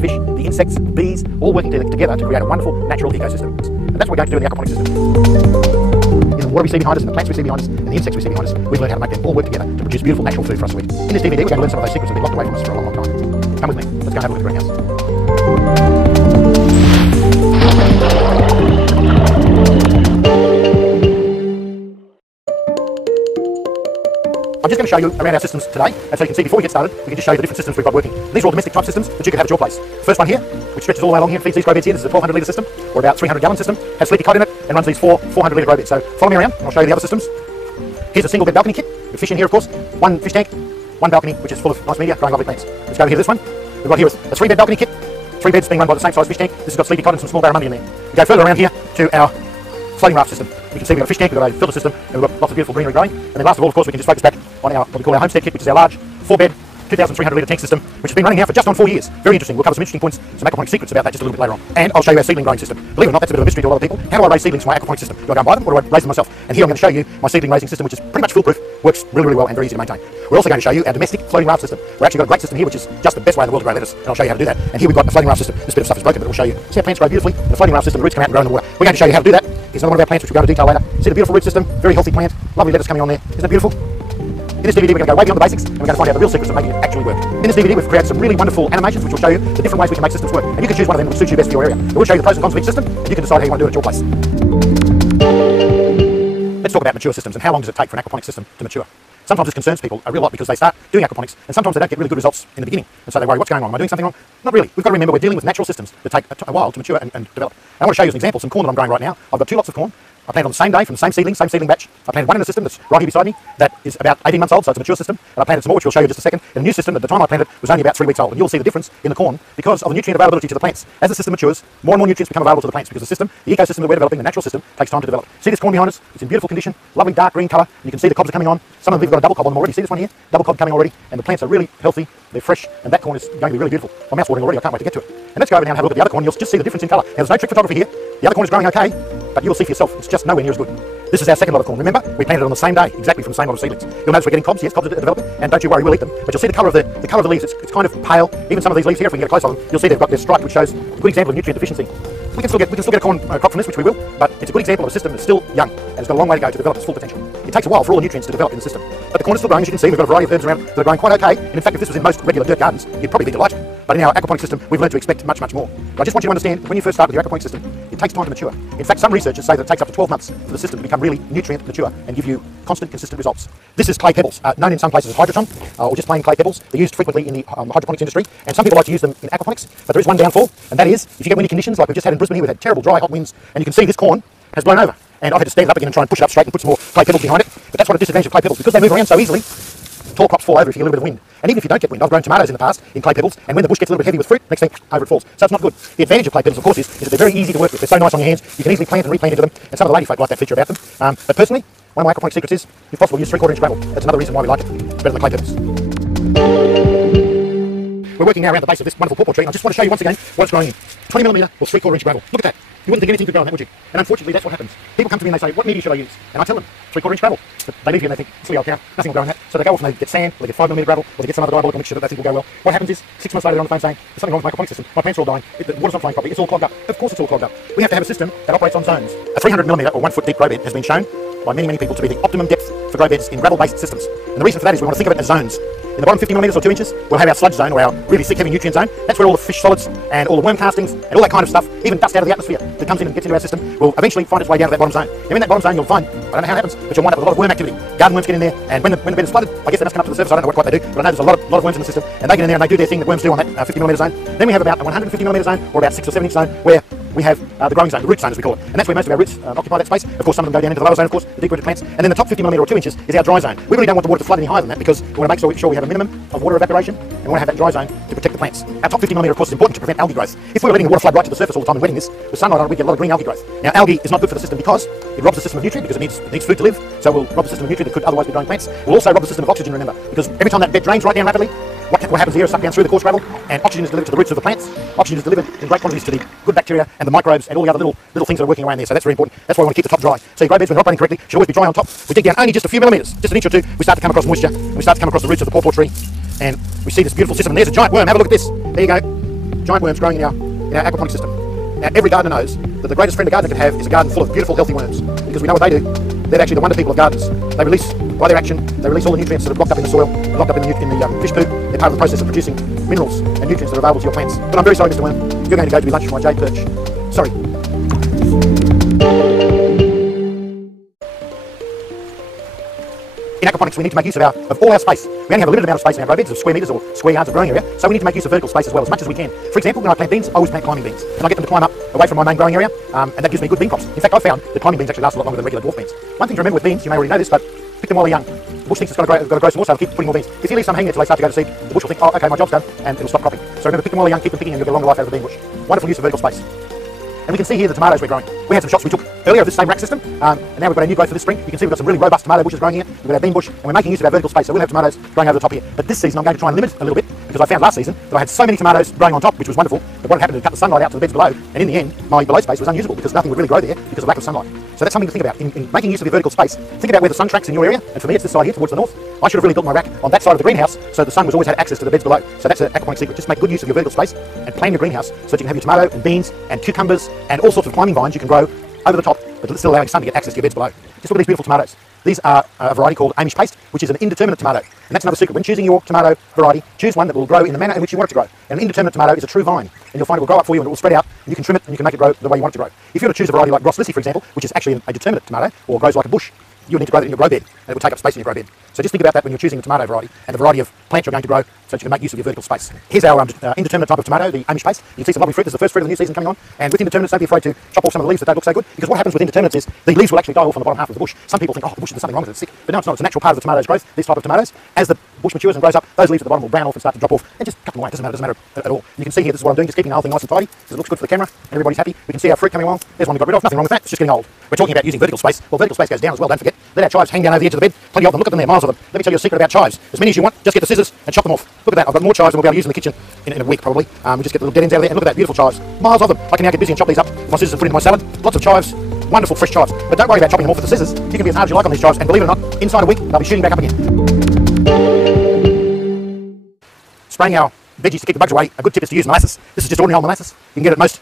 the fish, the insects, the bees, all working together to create a wonderful natural ecosystem. And that's what we're going to do in the aquaponics system. In the water we see behind us, and the plants we see behind us, and the insects we see behind us, we've learned how to make them all work together to produce beautiful natural food for us to eat. In this DVD, we're going to learn some of those secrets that have been locked away from us for a long, long time. Come with me. Let's go and have a look at the greenhouse. I'm just going to show you around our systems today, and so you can see before we get started, we can just show you the different systems we've got working. These are all domestic type systems that you can have at your place. First one here, which stretches all the way along here and feeds these grow beds here. This is a 1200 litre system, or about 300 gallon system, has sleepy cod in it, and runs these 400 litre grow beds. So follow me around, and I'll show you the other systems. Here's a single bed balcony kit, with fish in here of course, one fish tank, one balcony which is full of nice media, growing lovely plants. Let's go over here to this one. We've got here a 3-bed balcony kit, 3 beds being run by the same size fish tank. This has got sleepy cod and some small barramundi in there. We go further around here to our floating raft system. You can see we've got a fish tank, we've got a filter system, and we've got lots of beautiful greenery growing. And then last of all, of course, we can just focus back on our, what we call our homestead kit, which is our large 4-bed, 2,300 litre tank system, which has been running now for just on 4 years. Very interesting. We'll cover some interesting points, some aquaponics secrets about that just a little bit later on. And I'll show you our seedling growing system. Believe it or not, that's a bit of a mystery to a lot of people. How do I raise seedlings for my aquaponics system? Do I go and buy them, or do I raise them myself? And here I'm going to show you my seedling raising system, which is pretty much foolproof, works really, really well, and very easy to maintain. We're also going to show you our domestic floating raft system. We've actually got a great system here, which is just the best way in the world to grow lettuce, and I'll show you how to do that. And here we've got the floating raft system. This bit of stuff is broken, but we'll show you. See how plants grow beautifully? The floating raft system, the roots come out and grow in the water. We're going to show you how to do that. Here's another one of our plants, which we'll go into detail later. See the beautiful root system, very healthy plant, lovely lettuce coming on there. Isn't it beautiful? In this DVD, we're going to go way beyond the basics, and we're going to find out the real secrets of making it actually work. In this DVD, we've created some really wonderful animations, which will show you the different ways we can make systems work. And you can choose one of them that suits you best for your area. We'll show you the pros and cons of each system, and you can decide how you want to do it at your place. Let's talk about mature systems, and how long does it take for an aquaponics system to mature? Sometimes this concerns people a real lot because they start doing aquaponics, and sometimes they don't get really good results in the beginning. And so they worry, what's going on? Am I doing something wrong? Not really. We've got to remember we're dealing with natural systems that take a while to mature and develop. And I want to show you as an example some corn that I'm growing right now. I've got 2 lots of corn. I planted on the same day from the same seedling batch. I planted one in a system that's right here beside me that is about 18 months old, so it's a mature system. And I planted some more, which we'll show you in just a second, in a new system that at the time I planted was only about 3 weeks old. And you'll see the difference in the corn because of the nutrient availability to the plants. As the system matures, more and more nutrients become available to the plants because the system, the ecosystem that we're developing, the natural system, takes time to develop. See this corn behind us? It's in beautiful condition, lovely dark green colour. You can see the cobs are coming on. Some of them have got a double cob on them already. See this one here? Double cob coming already. And the plants are really healthy, they're fresh, and that corn is going to be really beautiful. My mouth's watering already, I can't wait to get to it. And let's go over now and have a look at the other corn. You'll just see the difference in colour. Now, there's no trick photography here. The other corn is growing okay, but you'll see for yourself, it's just nowhere near as good. This is our second lot of corn. Remember, we planted it on the same day, exactly from the same lot of seedlings. You'll notice we're getting cobs. Yes, cobs are developing, and don't you worry, we'll eat them. But you'll see the colour of the leaves. It's kind of pale. Even some of these leaves here, if we can get a close on them, you'll see they've got their stripe, which shows a good example of nutrient deficiency. We can still get a corn crop from this, which we will, but it's a good example of a system that's still young and it's got a long way to go to develop its full potential. It takes a while for all the nutrients to develop in the system. But the corn is still growing, as you can see. We've got a variety of herbs around that are growing quite okay. And in fact, if this was in most regular dirt gardens, you'd probably be delighted. But in our aquaponics system, we've learned to expect much, much more. But I just want you to understand that when you first start with your aquaponics system, it takes time to mature. In fact, some researchers say that it takes up to 12 months for the system to become really nutrient mature and give you constant, consistent results. This is clay pebbles, known in some places as hydroton, or just plain clay pebbles. They're used frequently in the hydroponics industry, and some people like to use them in aquaponics. But there is one downfall, and that is, if you get windy conditions like we've just had in Brisbane here, we've had terrible dry, hot winds, and you can see this corn has blown over. And I've had to stand it up again and try and push it up straight and put some more clay pebbles behind it. But that's what a disadvantage of clay pebbles, because they move around so easily. Tall crops fall over if you get a little bit of wind. And even if you don't get wind, I've grown tomatoes in the past in clay pebbles, and when the bush gets a little bit heavy with fruit, next thing, over it falls. So it's not good. The advantage of clay pebbles, of course, is that they're very easy to work with. They're so nice on your hands, you can easily plant and replant into them, and some of the lady folk like that feature about them. But personally, one of my aquaponics secrets is, if possible, use 3/4 inch gravel. That's another reason why we like it. It's better than the clay pebbles. We're working now around the base of this wonderful pawpaw tree, and I just want to show you once again what it's growing in. 20mm or 3/4 inch gravel. Look at that. You wouldn't think anything could grow on that, would you? And unfortunately, that's what happens. People come to me and they say, what media should I use? And I tell them, 3/4 inch gravel. But they leave here and they think, silly old cow, nothing will grow in that. So they go off and they get sand, or they get 5mm gravel, or they get some other diabolical mixture that they think will go well. What happens is, 6 months later they're on the phone saying, there's something wrong with my aquaponics system. My plants are all dying. The water's not flowing properly. It's all clogged up. Of course it's all clogged up. We have to have a system that operates on zones. A 300mm or 1 foot deep grow bed has been shown by many, many people to be the optimum depth for grow beds in gravel-based systems. And the reason for that is we want to think of it as zones. In the bottom 50mm or 2 inches, we'll have our sludge zone, or our really thick, heavy nutrient zone. That's where all the fish solids and all the worm castings and all that kind of stuff, even dust out of the atmosphere that comes in and gets into our system, will eventually find its way down to that bottom zone. And in that bottom zone, you'll find, I don't know how it happens, but you'll wind up with a lot of worm activity. Garden worms get in there, and when the bed is flooded, I guess they must come up to the surface. I don't know what quite they do, but I know there's a lot of worms in the system, and they get in there and they do their thing that worms do on that 50mm zone. Then we have about a 150mm zone, or about 6 or 7 inch zone, where we have the growing zone, the root zone as we call it. And that's where most of our roots occupy that space. Of course, some of them go down into the lower zone, of course, the deep rooted plants. And then the top 50mm or 2 inches is our dry zone. We really don't want the water to flood any higher than that because we want to make sure we have a minimum of water evaporation, and we want to have that dry zone to protect the plants. Our top 50mm, of course, is important to prevent algae growth. If we were letting the water flood right to the surface all the time and wetting this, with sunlight on it, we get a lot of green algae growth. Now, algae is not good for the system because it robs the system of nutrient, because it needs food to live. So we'll rob the system of nutrient that could otherwise be growing plants. We'll also rob the system of oxygen, remember, because every time that bed drains right down rapidly, what happens here is sucked down through the coarse gravel, and oxygen is delivered to the roots of the plants. Oxygen is delivered in great quantities to the good bacteria and the microbes and all the other little things that are working around there. So that's very important. That's why we want to keep the top dry. So your grow beds, when they're operating correctly, should always be dry on top. We dig down only just a few millimetres, just an inch or two. We start to come across moisture, and we start to come across the roots of the pawpaw tree, and we see this beautiful system. And there's a giant worm. Have a look at this. There you go. giant worms growing in our aquaponics system. Now, every gardener knows that the greatest friend a gardener can have is a garden full of beautiful, healthy worms, because we know what they do. They're actually the wonder people of gardens. They release, by their action, they release all the nutrients that are locked up in the soil, locked up in the fish poop. They're part of the process of producing minerals and nutrients that are available to your plants. But I'm very sorry, Mr. Worm, you're going to go to be lunch for my jade perch. Sorry. In aquaponics, we need to make use of all our space. We only have a limited amount of space in our grow beds of square metres or square yards of growing area, so we need to make use of vertical space as well, as much as we can. For example, when I plant beans, I always plant climbing beans, and I get them to climb up away from my main growing area, and that gives me good bean crops. In fact, I've found that climbing beans actually last a lot longer than regular dwarf beans. One thing to remember with beans, you may already know this, but pick them while they're young. The bush thinks it's got to grow some more, so it'll keep putting more beans. If you leave some hanging until they start to go to seed, the bush will think, oh, okay, my job's done, and it'll stop cropping. So remember, pick them while they're young, keep them picking, and you'll get a longer life out of the bean bush. Wonderful use of vertical space. And we can see here the tomatoes we're growing. We had some shots we took earlier of this same rack system, and now we've got a new growth for this spring. You can see we've got some really robust tomato bushes growing here. We've got our bean bush, and we're making use of our vertical space, so we'll have tomatoes growing over the top here. But this season I'm going to try and limit a little bit, because I found last season that I had so many tomatoes growing on top, which was wonderful, but what had happened to cut the sunlight out to the beds below, and in the end, my below space was unusable, because nothing would really grow there because of lack of sunlight. So that's something to think about. In making use of your vertical space, think about where the sun tracks in your area, and for me it's this side here, towards the north. I should have really built my rack on that side of the greenhouse, so the sun was always had access to the beds below. So that's an aquaponics secret. Just make good use of your vertical space, and plan your greenhouse, so that you can have your tomato and beans and cucumbers and all sorts of climbing vines you can grow over the top, but still allowing sun to get access to your beds below. Just look at these beautiful tomatoes. These are a variety called Amish paste, which is an indeterminate tomato. And that's another secret. When choosing your tomato variety, choose one that will grow in the manner in which you want it to grow. And an indeterminate tomato is a true vine. And you'll find it will grow up for you and it will spread out, and you can trim it and you can make it grow the way you want it to grow. If you were to choose a variety like Ross Lissy, for example, which is actually a determinate tomato, or grows like a bush, you would need to grow that in your grow bed, and it would take up space in your grow bed. So just think about that when you're choosing a tomato variety, and the variety of plants you're going to grow, so that you can make use of your vertical space. Here's our indeterminate type of tomato, the Amish paste. You can see some lovely fruit. This is the first fruit of the new season coming on. And with indeterminates, don't be afraid to chop off some of the leaves that don't look so good, because what happens with indeterminates is the leaves will actually die off on the bottom half of the bush. Some people think, oh, the bush, there's something wrong with it, it's sick. But no, it's not. It's a natural part of the tomato's growth, this type of tomatoes. As the bush matures and grows up, those leaves at the bottom will brown off and start to drop off, and just cut them away. It doesn't matter at all. You can see here, this is what I'm doing, just keeping the whole thing nice and tidy, because it looks good for the camera, and everybody's happy. We can see our fruit coming along. There's one we got rid of. Nothing wrong with that. It's just getting old. We're talking about using vertical space. Well, vertical space goes down as well, don't forget. Let our chives hang down over the edge of the bed. Plenty of them. Look at them there, miles of them. Let me tell you a secret about chives. As many as you want, just get the scissors and chop them off. Look at that. I've got more chives than we'll be able to use in the kitchen in a week, probably. We just get the little dead ends out of there, and look at that, beautiful chives. Miles of them. I can now get busy and chop these up with my scissors and put into my salad. Lots of chives. Wonderful fresh chives. But don't worry about chopping them off with the scissors. You can be as hard as you like on these chives, and believe it or not, inside a week, they'll be shooting back up again. Spraying our veggies to keep the bugs away, a good tip is to use molasses. This is just ordinary old molasses. You can get it at most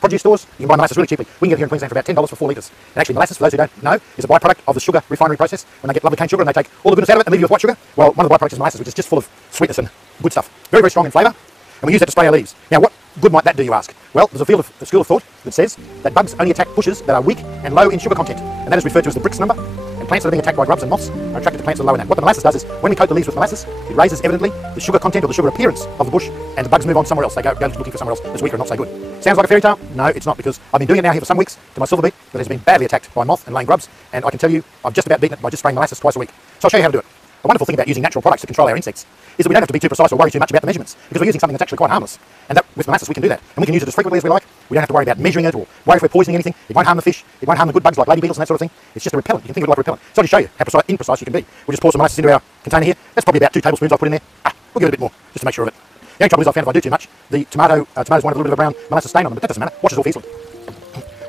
produce stores. You can buy molasses really cheaply. We can get it here in Queensland for about $10 for 4 litres. And actually molasses, for those who don't know, is a byproduct of the sugar refinery process. When they get lovely cane sugar and they take all the goodness out of it and leave you with white sugar, well, one of the byproducts is molasses, which is just full of sweetness and good stuff. Very, very strong in flavour. And we use that to spray our leaves. Now, what good might that do, you ask? Well, there's a school of thought that says that bugs only attack bushes that are weak and low in sugar content. And that is referred to as the Brix number. And plants that are being attacked by grubs and moths are attracted to plants that are low in that. What the molasses does is, when we coat the leaves with molasses, it raises evidently the sugar content or the sugar appearance of the bush, and the bugs move on somewhere else. They go looking for somewhere else that's weaker and not so good. Sounds like a fairy tale? No, it's not, because I've been doing it now here for some weeks to my silver beet that has been badly attacked by moth and laying grubs, and I can tell you I've just about beaten it by just spraying molasses twice a week. So I'll show you how to do it. A wonderful thing about using natural products to control our insects is that we don't have to be too precise or worry too much about the measurements, because we're using something that's actually quite harmless. And that, with molasses we can do that. And we can use it as frequently as we like. We don't have to worry about measuring it or worry if we're poisoning anything. It won't harm the fish. It won't harm the good bugs like lady beetles and that sort of thing. It's just a repellent. You can think of it like a repellent. So I'll just show you how imprecise you can be. We'll just pour some molasses into our container here. That's probably about 2 tablespoons I've put in there. We'll give it a bit more, just to make sure of it. The only trouble is I found if I do too much, the tomatoes want a little bit of a brown molasses stain on them, but that doesn't matter. Watch this all easily.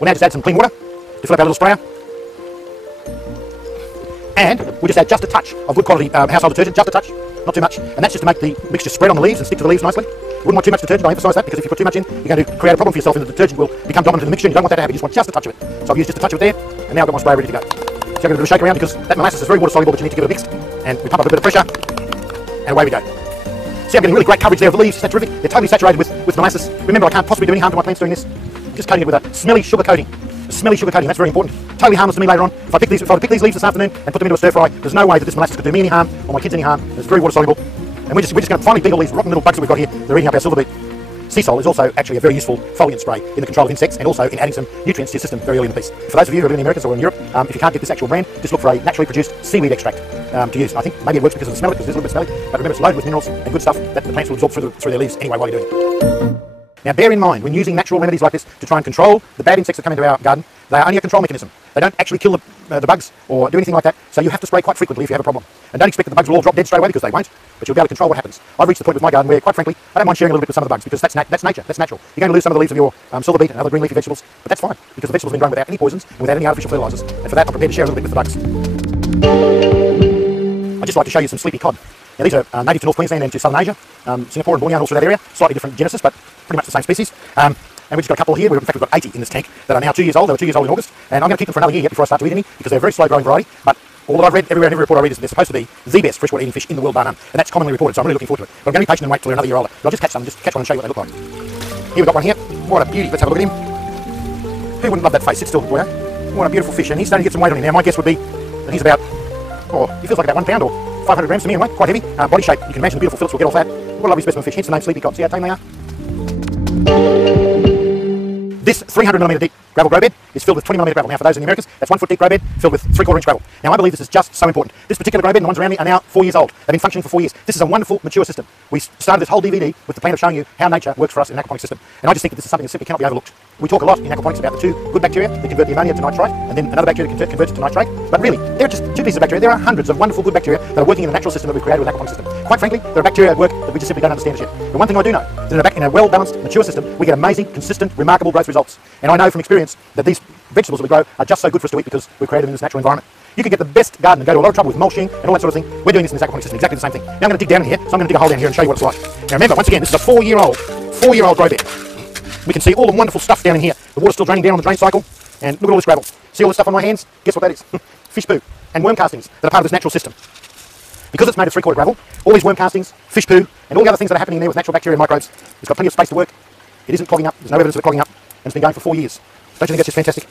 We'll now just add some clean water to fill up our little sprayer. And we'll just add just a touch of good quality household detergent, just a touch, not too much. And that's just to make the mixture spread on the leaves and stick to the leaves nicely. You wouldn't want too much detergent, I emphasise that, because if you put too much in, you're going to create a problem for yourself, and the detergent will become dominant in the mixture, and you don't want that to happen. You just want just a touch of it. So I've used just a touch of it there, and now I've got my sprayer ready to go. So I'm going to do a bit of a shake around, because that molasses is very water soluble, but you need to give it a mix. And we pump up a bit of pressure, and away we go. See, I'm getting really great coverage there of the leaves. Isn't that terrific? They're totally saturated with molasses. Remember, I can't possibly do any harm to my plants doing this. I'm just coating it with a smelly sugar coating. A smelly sugar coating, that's very important. Totally harmless to me later on. If I were to pick these leaves this afternoon and put them into a stir fry, there's no way that this molasses could do me any harm or my kids any harm. It's very water soluble. And we're just going to finally beat all these rotten little bugs that we've got here. They're eating up our silver beet. Sea salt is also actually a very useful foliant spray in the control of insects, and also in adding some nutrients to your system very early in the piece. For those of you who are living in the Americas or in Europe, if you can't get this actual brand, just look for a naturally produced seaweed extract to use. I think maybe it works because of the smell, because it is a little bit smelly, but remember it's loaded with minerals and good stuff that the plants will absorb through their leaves anyway while you're doing it. Now bear in mind, when using natural remedies like this to try and control the bad insects that come into our garden, they are only a control mechanism. They don't actually kill the bugs or do anything like that, so you have to spray quite frequently if you have a problem. And don't expect that the bugs will all drop dead straight away, because they won't, but you'll be able to control what happens. I've reached the point with my garden where, quite frankly, I don't mind sharing a little bit with some of the bugs, because that's nature, that's natural. You're going to lose some of the leaves of your silver beet and other green leafy vegetables, but that's fine, because the vegetables have been grown without any poisons and without any artificial fertilisers, and for that I'm prepared to share a little bit with the bugs. I'd just like to show you some sleepy cod. Now these are native to North Queensland and to Southern Asia, Singapore and Borneo and all through that area, slightly different genesis, but pretty much the same species. And we've just got a couple here. In fact, we've got 80 in this tank that are now 2 years old. They were 2 years old in August, and I'm going to keep them for another year yet before I start to eat any, because they're a very slow growing variety. But all that I've read, everywhere and every report I read, is they're supposed to be the best freshwater eating fish in the world bar none, and that's commonly reported. So I'm really looking forward to it. But I'm going to be patient and wait till they're another year older. But I'll just catch some, just catch one and show you what they look like. Here we've got one here. What a beauty! Let's have a look at him. Who wouldn't love that face? Sit still, boy. What a beautiful fish, and he's starting to get some weight on him now. My guess would be that he's about, he feels like about 1 pound or 500 grams to me anyway. Quite heavy. Body shape. You can imagine the beautiful fillets will get off that. What a lovely specimen of fish. Hence the name Sleepy Cod. See how tame they are. This 300mm deep gravel grow bed is filled with 20mm gravel. Now, for those in the Americas, that's 1 foot deep grow bed filled with 3/4 inch gravel. Now, I believe this is just so important. This particular grow bed and the ones around me are now 4 years old. They've been functioning for 4 years. This is a wonderful, mature system. We started this whole DVD with the plan of showing you how nature works for us in an aquaponics system. And I just think that this is something that simply cannot be overlooked. We talk a lot in aquaponics about the 2 good bacteria that convert the ammonia to nitrite, and then another bacteria that converts it to nitrate. But really, they're just 2 pieces of bacteria. There are hundreds of wonderful good bacteria that are working in the natural system that we've created with an aquaponics system. Quite frankly, there are bacteria at work that we just simply don't understand as yet. The one thing I do know is that in a well-balanced, mature system, we get amazing, consistent, remarkable growth results. And I know from experience that these vegetables that we grow are just so good for us to eat because we've created them in this natural environment. You can get the best garden and go to a lot of trouble with mulching and all that sort of thing. We're doing this in this aquaponics system, exactly the same thing. Now I'm going to dig down in here, so I'm going to dig a hole down here and show you what it's like. Now remember, once again, this is a 4-year-old grow bed. We can see all the wonderful stuff down in here. The water's still draining down on the drain cycle, and look at all this gravel. See all this stuff on my hands? Guess what that is? Fish poo and worm castings that are part of this natural system. Because it's made of 3/4 gravel, all these worm castings, fish poo, and all the other things that are happening in there with natural bacteria and microbes, it's got plenty of space to work. It isn't clogging up. There's no evidence of it clogging up, and it's been going for 4 years. Don't you think that's just fantastic?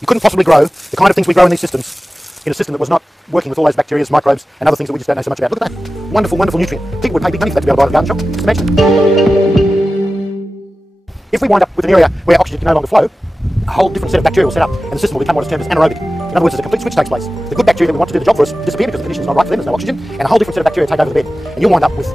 You couldn't possibly grow the kind of things we grow in these systems in a system that was not working with all those bacteria, microbes, and other things that we just don't know so much about. Look at that. Wonderful, wonderful nutrient. People would pay big money for that to be able to buy at the garden shop. Just imagine it. If we wind up with an area where oxygen can no longer flow, a whole different set of bacteria will set up, and the system will become what is termed as anaerobic. In other words, there's a complete switch takes place. The good bacteria that we want to do the job for us disappear because the conditions are not right for them, there's no oxygen, and a whole different set of bacteria take over the bed. And you'll wind up with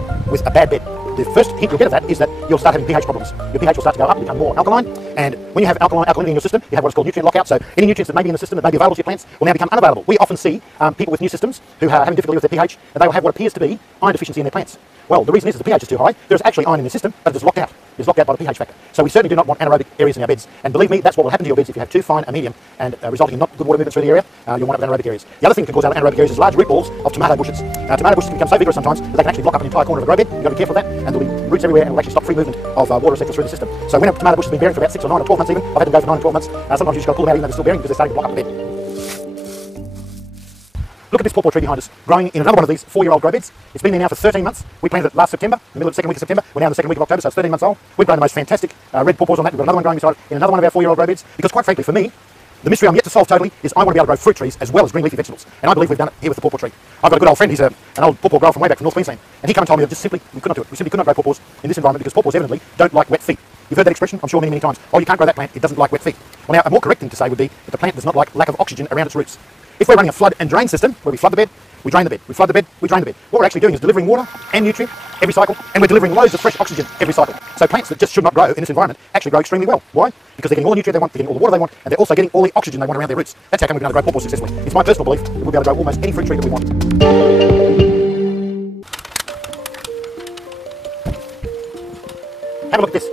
a bad bed. The first hint you'll get of that is that you'll start having pH problems. Your pH will start to go up and become more alkaline, and when you have alkalinity in your system, you have what's called nutrient lockout, so any nutrients that may be in the system that may be available to your plants will now become unavailable. We often see people with new systems who are having difficulty with their pH, and they will have what appears to be iron deficiency in their plants. Well, the reason is the pH is too high. There's actually iron in the system, but it's locked out. It's locked out by the pH factor. So we certainly do not want anaerobic areas in our beds. And believe me, that's what will happen to your beds if you have too fine a medium and resulting in not good water movement through the area. You'll wind up with anaerobic areas. The other thing that can cause anaerobic areas is large root balls of tomato bushes. Tomato bushes can become so vigorous sometimes that they can actually block up an entire corner of a grow bed. You've got to be careful of that, and there'll be roots everywhere, and it will actually stop free movement of water receptors through the system. So when a tomato bush has been bearing for about 6 or 9 or 12 months even, I've had them go for 9 or 12 months, sometimes you just got to pull them out even though they're still bearing because they're starting to block up the bed. Look at this pawpaw tree behind us, growing in another one of these 4-year-old grow beds. It's been there now for 13 months. We planted it last September, in the middle of the second week of September. We're now in the second week of October, so it's 13 months old. We've grown the most fantastic red pawpaws on that. We've got another one growing beside it in another one of our 4-year-old grow beds. Because quite frankly, for me, the mystery I'm yet to solve totally is I want to be able to grow fruit trees as well as green leafy vegetables. And I believe we've done it here with the pawpaw tree. I've got a good old friend, he's an old pawpaw grower from way back from North Queensland. And he came and told me that just simply, we could not do it. We simply could not grow pawpaws in this environment because pawpaws evidently don't like wet feet. You've heard that expression, I'm sure, many, many times. Oh, you can't grow that plant, it doesn't like wet feet. Well now, a more correct thing to say would be that the plant does not like lack of oxygen around its roots. If we're running a flood and drain system, where we flood the bed, we drain the bed, we flood the bed, we drain the bed. What we're actually doing is delivering water and nutrient every cycle, and we're delivering loads of fresh oxygen every cycle. So plants that just should not grow in this environment actually grow extremely well. Why? Because they're getting all the nutrient they want, they're getting all the water they want, and they're also getting all the oxygen they want around their roots. That's how come we've been able to grow pawpaws successfully. It's my personal belief that we'll be able to grow almost any fruit tree that we want. Have a look at this.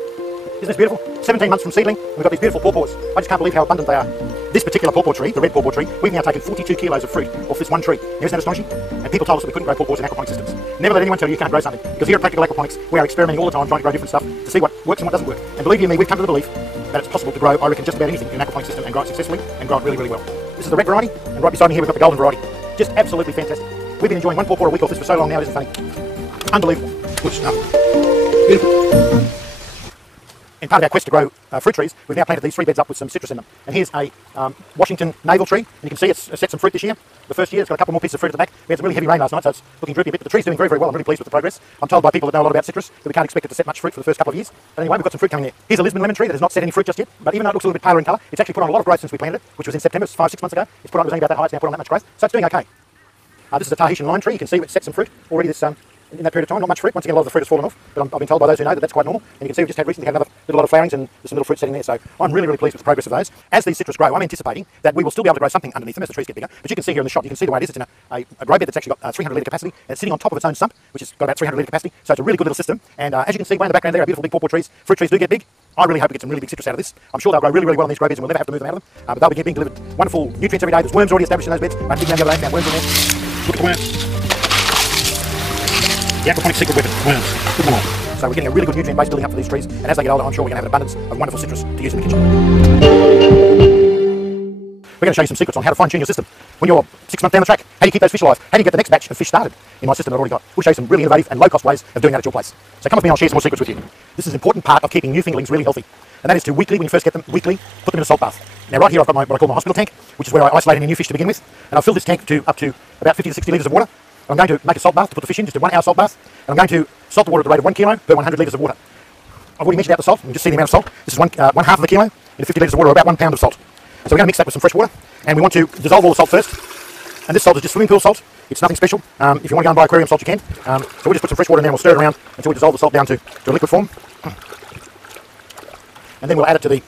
Isn't this beautiful? 17 months from seedling, we've got these beautiful pawpaws. I just can't believe how abundant they are. This particular pawpaw tree, the red pawpaw tree, we've now taken 42 kilos of fruit off this one tree. Now, isn't that astonishing? And people told us that we couldn't grow pawpaws in aquaponics systems. Never let anyone tell you you can't grow something. Because here at Practical Aquaponics, we are experimenting all the time trying to grow different stuff to see what works and what doesn't work. And believe you me, we've come to the belief that it's possible to grow, I reckon, just about anything in an aquaponics system and grow it successfully and grow it really, really well. This is the red variety, and right beside me here we've got the golden variety. Just absolutely fantastic. We've been enjoying one pawpaw a week off this for so long now, it isn't funny. Unbelievable. Good stuff. Beautiful. In part of our quest to grow fruit trees, we've now planted these 3 beds up with some citrus in them. And here's a Washington navel tree, and you can see it's set some fruit this year. The first year, it's got a couple more pieces of fruit at the back. We had some really heavy rain last night, so it's looking droopy a bit, but the tree's doing very, very well. I'm really pleased with the progress. I'm told by people that know a lot about citrus that we can't expect it to set much fruit for the first couple of years. But anyway, we've got some fruit coming there. Here's a Lisbon lemon tree that has not set any fruit just yet, but even though it looks a little bit paler in colour, it's actually put on a lot of growth since we planted it, which was in September, 5-6 months ago. It's put on, it was only about that high, it's now put on that much growth, so it's doing okay. This is a Tahitian lime tree. You can see it's set some fruit already this in that period of time. Not much fruit. Once again, a lot of the fruit has fallen off, but I've been told by those who know that that's quite normal. And you can see we've just had recently had another little lot of flowerings, and there's some little fruit setting there. So I'm really, really pleased with the progress of those. As these citrus grow, I'm anticipating that we will still be able to grow something underneath them as the trees get bigger. But you can see here in the shot, you can see the way it is. It's in a grow bed that's actually got 300 litre capacity, and it's sitting on top of its own sump, which has got about 300 litre capacity. So it's a really good little system. And as you can see, way in the background there are beautiful big pawpaw trees. Fruit trees do get big. I really hope we get some really big citrus out of this. I'm sure they'll grow really, really well in these grow beds, and we'll never have to move them out of them. But they'll be being delivered wonderful nutrients every day. There's worms already established in those beds. I'm digging down the other day, found worms in there. Look at the worms. The Aquaponics Secret weapon, worms. Put them on. So we're getting a really good nutrient base building up for these trees, and as they get older, I'm sure we're going to have an abundance of wonderful citrus to use in the kitchen. We're going to show you some secrets on how to fine-tune your system. When you're 6 months down the track, how do you keep those fish alive? How do you get the next batch of fish started in my system that I've already got? We'll show you some really innovative and low-cost ways of doing that at your place. So come with me and I'll share some more secrets with you. This is an important part of keeping new fingerlings really healthy. And that is to weekly, when you first get them, weekly, put them in a salt bath. Now right here I've got what I call my hospital tank, which is where I isolate any new fish to begin with. And I've filled this tank to up to about 50 to 60 litres of water. I'm going to make a salt bath to put the fish in, just a 1 hour salt bath. And I'm going to salt the water at the rate of 1 kilo per 100 litres of water. I've already measured out the salt. You can just see the amount of salt. This is one half of a kilo in 50 litres of water, or about 1 pound of salt. So we're going to mix that with some fresh water. And we want to dissolve all the salt first. And this salt is just swimming pool salt. It's nothing special. If you want to go and buy aquarium salt, you can. So we'll just put some fresh water in there and we'll stir it around until we dissolve the salt down to a liquid form. And then we'll add it to the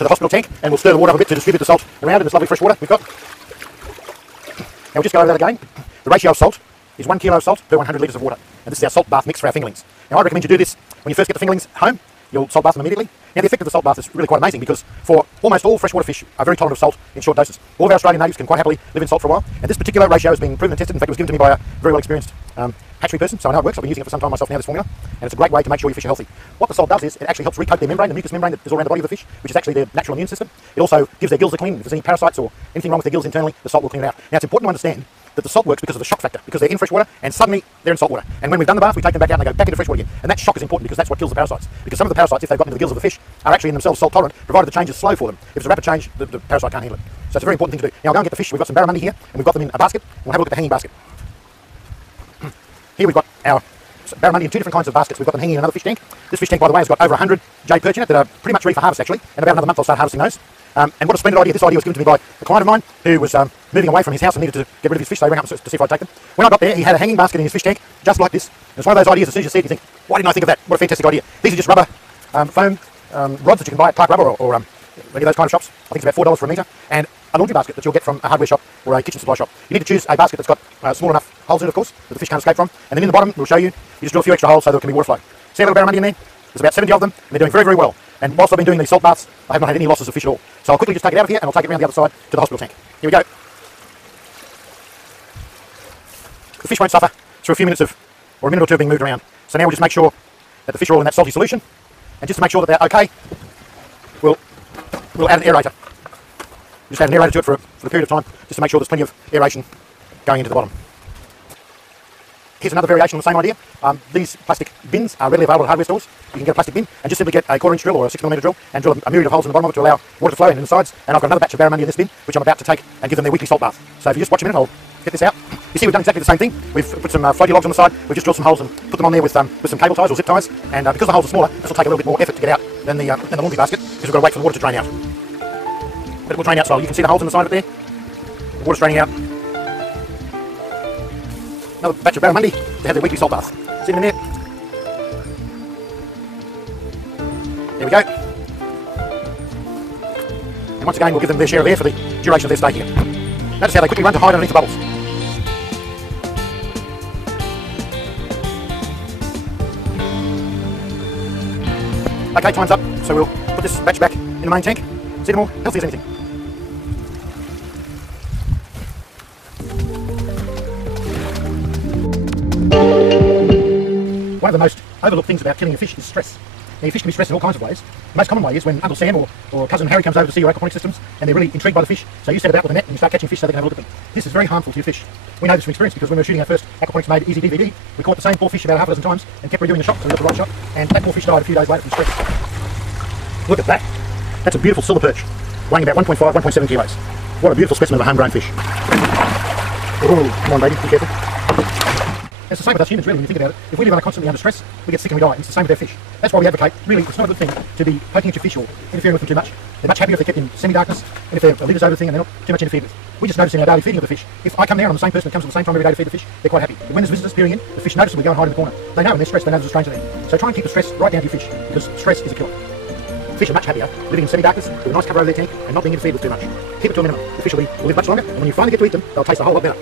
hospital tank, and we'll stir the water up a bit to distribute the salt around in this lovely fresh water we've got. Now we'll just go over that again. The ratio of salt is 1 kilo of salt per 100 litres of water. And this is our salt bath mix for our fingerlings. Now I recommend you do this when you first get the fingerlings home. You'll salt bath them immediately. Now the effect of the salt bath is really quite amazing, because for almost all freshwater fish are very tolerant of salt in short doses. All of our Australian natives can quite happily live in salt for a while, and this particular ratio has been proven and tested. In fact, it was given to me by a very well experienced hatchery person, so I know it works. I've been using it for some time myself now, this formula, and it's a great way to make sure your fish are healthy. What the salt does is it actually helps recoat their membrane, the mucous membrane that is all around the body of the fish, which is actually their natural immune system. It also gives their gills a clean. If there's any parasites or anything wrong with their gills internally, the salt will clean it out. Now it's important to understand that the salt works because of the shock factor, because they're in fresh water and suddenly they're in salt water. And when we've done the bath, we take them back out and they go back into fresh water again. And that shock is important because that's what kills the parasites. Because some of the parasites, if they've got into the gills of the fish, are actually in themselves salt tolerant, provided the change is slow for them. If it's a rapid change, the parasite can't handle it. So it's a very important thing to do. Now I'll go and get the fish. We've got some barramundi here, and we've got them in a basket. We'll have a look at the hanging basket. Here we've got our barramundi in 2 different kinds of baskets. We've got them hanging in another fish tank. This fish tank, by the way, has got over 100 jade perch in it that are pretty much ready for harvest actually. In about another month I'll start harvesting those. And what a splendid idea. This idea was given to me by a client of mine who was moving away from his house and needed to get rid of his fish, so he rang up to see if I'd take them. When I got there, he had a hanging basket in his fish tank, just like this. And it's one of those ideas, as soon as you see it, you think, why didn't I think of that? What a fantastic idea. These are just rubber foam rods that you can buy at Park Rubber or any of those kind of shops. I think it's about $4 for a metre. And a laundry basket that you'll get from a hardware shop or a kitchen supply shop. You need to choose a basket that's got small enough holes in it, of course, that the fish can't escape from. And then in the bottom, we'll show you, you just drill a few extra holes so there can be water flow. See a little barramundi in there? There's about 70 of them, and they're doing very, very well. And whilst I've been doing these salt baths, I have not had any losses of fish at all. So I'll quickly just take it out of here, and I'll take it around the other side to the hospital tank. Here we go. The fish won't suffer through a few minutes or a minute or two of being moved around. So now we'll just make sure that the fish are all in that salty solution. And just to make sure that they're okay, we'll add an aerator. Just add an aerator to it for a period of time, just to make sure there's plenty of aeration going into the bottom. Here's another variation on the same idea. These plastic bins are readily available at hardware stores. You can get a plastic bin and just simply get a 1/4 inch drill or a 6mm drill and drill a myriad of holes in the bottom of it to allow water to flow in the sides. And I've got another batch of barramundi in this bin, which I'm about to take and give them their weekly salt bath. So if you just watch a minute, I'll get this out. You see we've done exactly the same thing. We've put some floaty logs on the side. We've just drilled some holes and put them on there with some cable ties or zip ties. And because the holes are smaller, this will take a little bit more effort to get out than the laundry basket, because we've got to wait for the water to drain out. But it will drain out slowly. You can see the holes in the side of it there. The water's draining out. Another batch of barramundi to have their weekly salt bath. See them in there. There we go. And once again, we'll give them their share of air for the duration of their stay here. Notice how they quickly run to hide underneath the bubbles. Okay, time's up. So we'll put this batch back in the main tank. See them all healthy as anything. One of the most overlooked things about killing a fish is stress. Now, your fish can be stressed in all kinds of ways. The most common way is when Uncle Sam or Cousin Harry comes over to see your aquaponics systems and they're really intrigued by the fish, so you set it out with a net and you start catching fish so they can have a look at them. This is very harmful to your fish. We know this from experience because when we were shooting our first Aquaponics Made Easy DVD, we caught the same poor fish about half a dozen times and kept redoing the shot, so we got the right shot, and that poor fish died a few days later from stress. Look at that. That's a beautiful silver perch, weighing about 1.5, 1.7 kilos. What a beautiful specimen of a homegrown fish. Oh, come on baby, be careful. It's the same with us humans, really, when you think about it. If we live constantly under stress, we get sick and we die. It's the same with our fish. That's why we advocate, really, it's not a good thing to be poking at your fish or interfering with them too much. They're much happier if they're kept in semi-darkness, and if their liver's over the thing and they're not too much interfered with. We just notice in our daily feeding of the fish. If I come there and I'm the same person that comes at the same time every day to feed the fish, they're quite happy. But when there's visitors peering in, the fish noticeably go and hide in the corner. They know when they're stressed, they know there's a stranger there. So try and keep the stress right down to your fish, because stress is a killer. Fish are much happier living in semi-darkness with a nice cover over their tank and not being interfered with too much. Keep it to a minimum. The fish will live much longer, and when you finally get to eat them, they'll taste a whole lot better.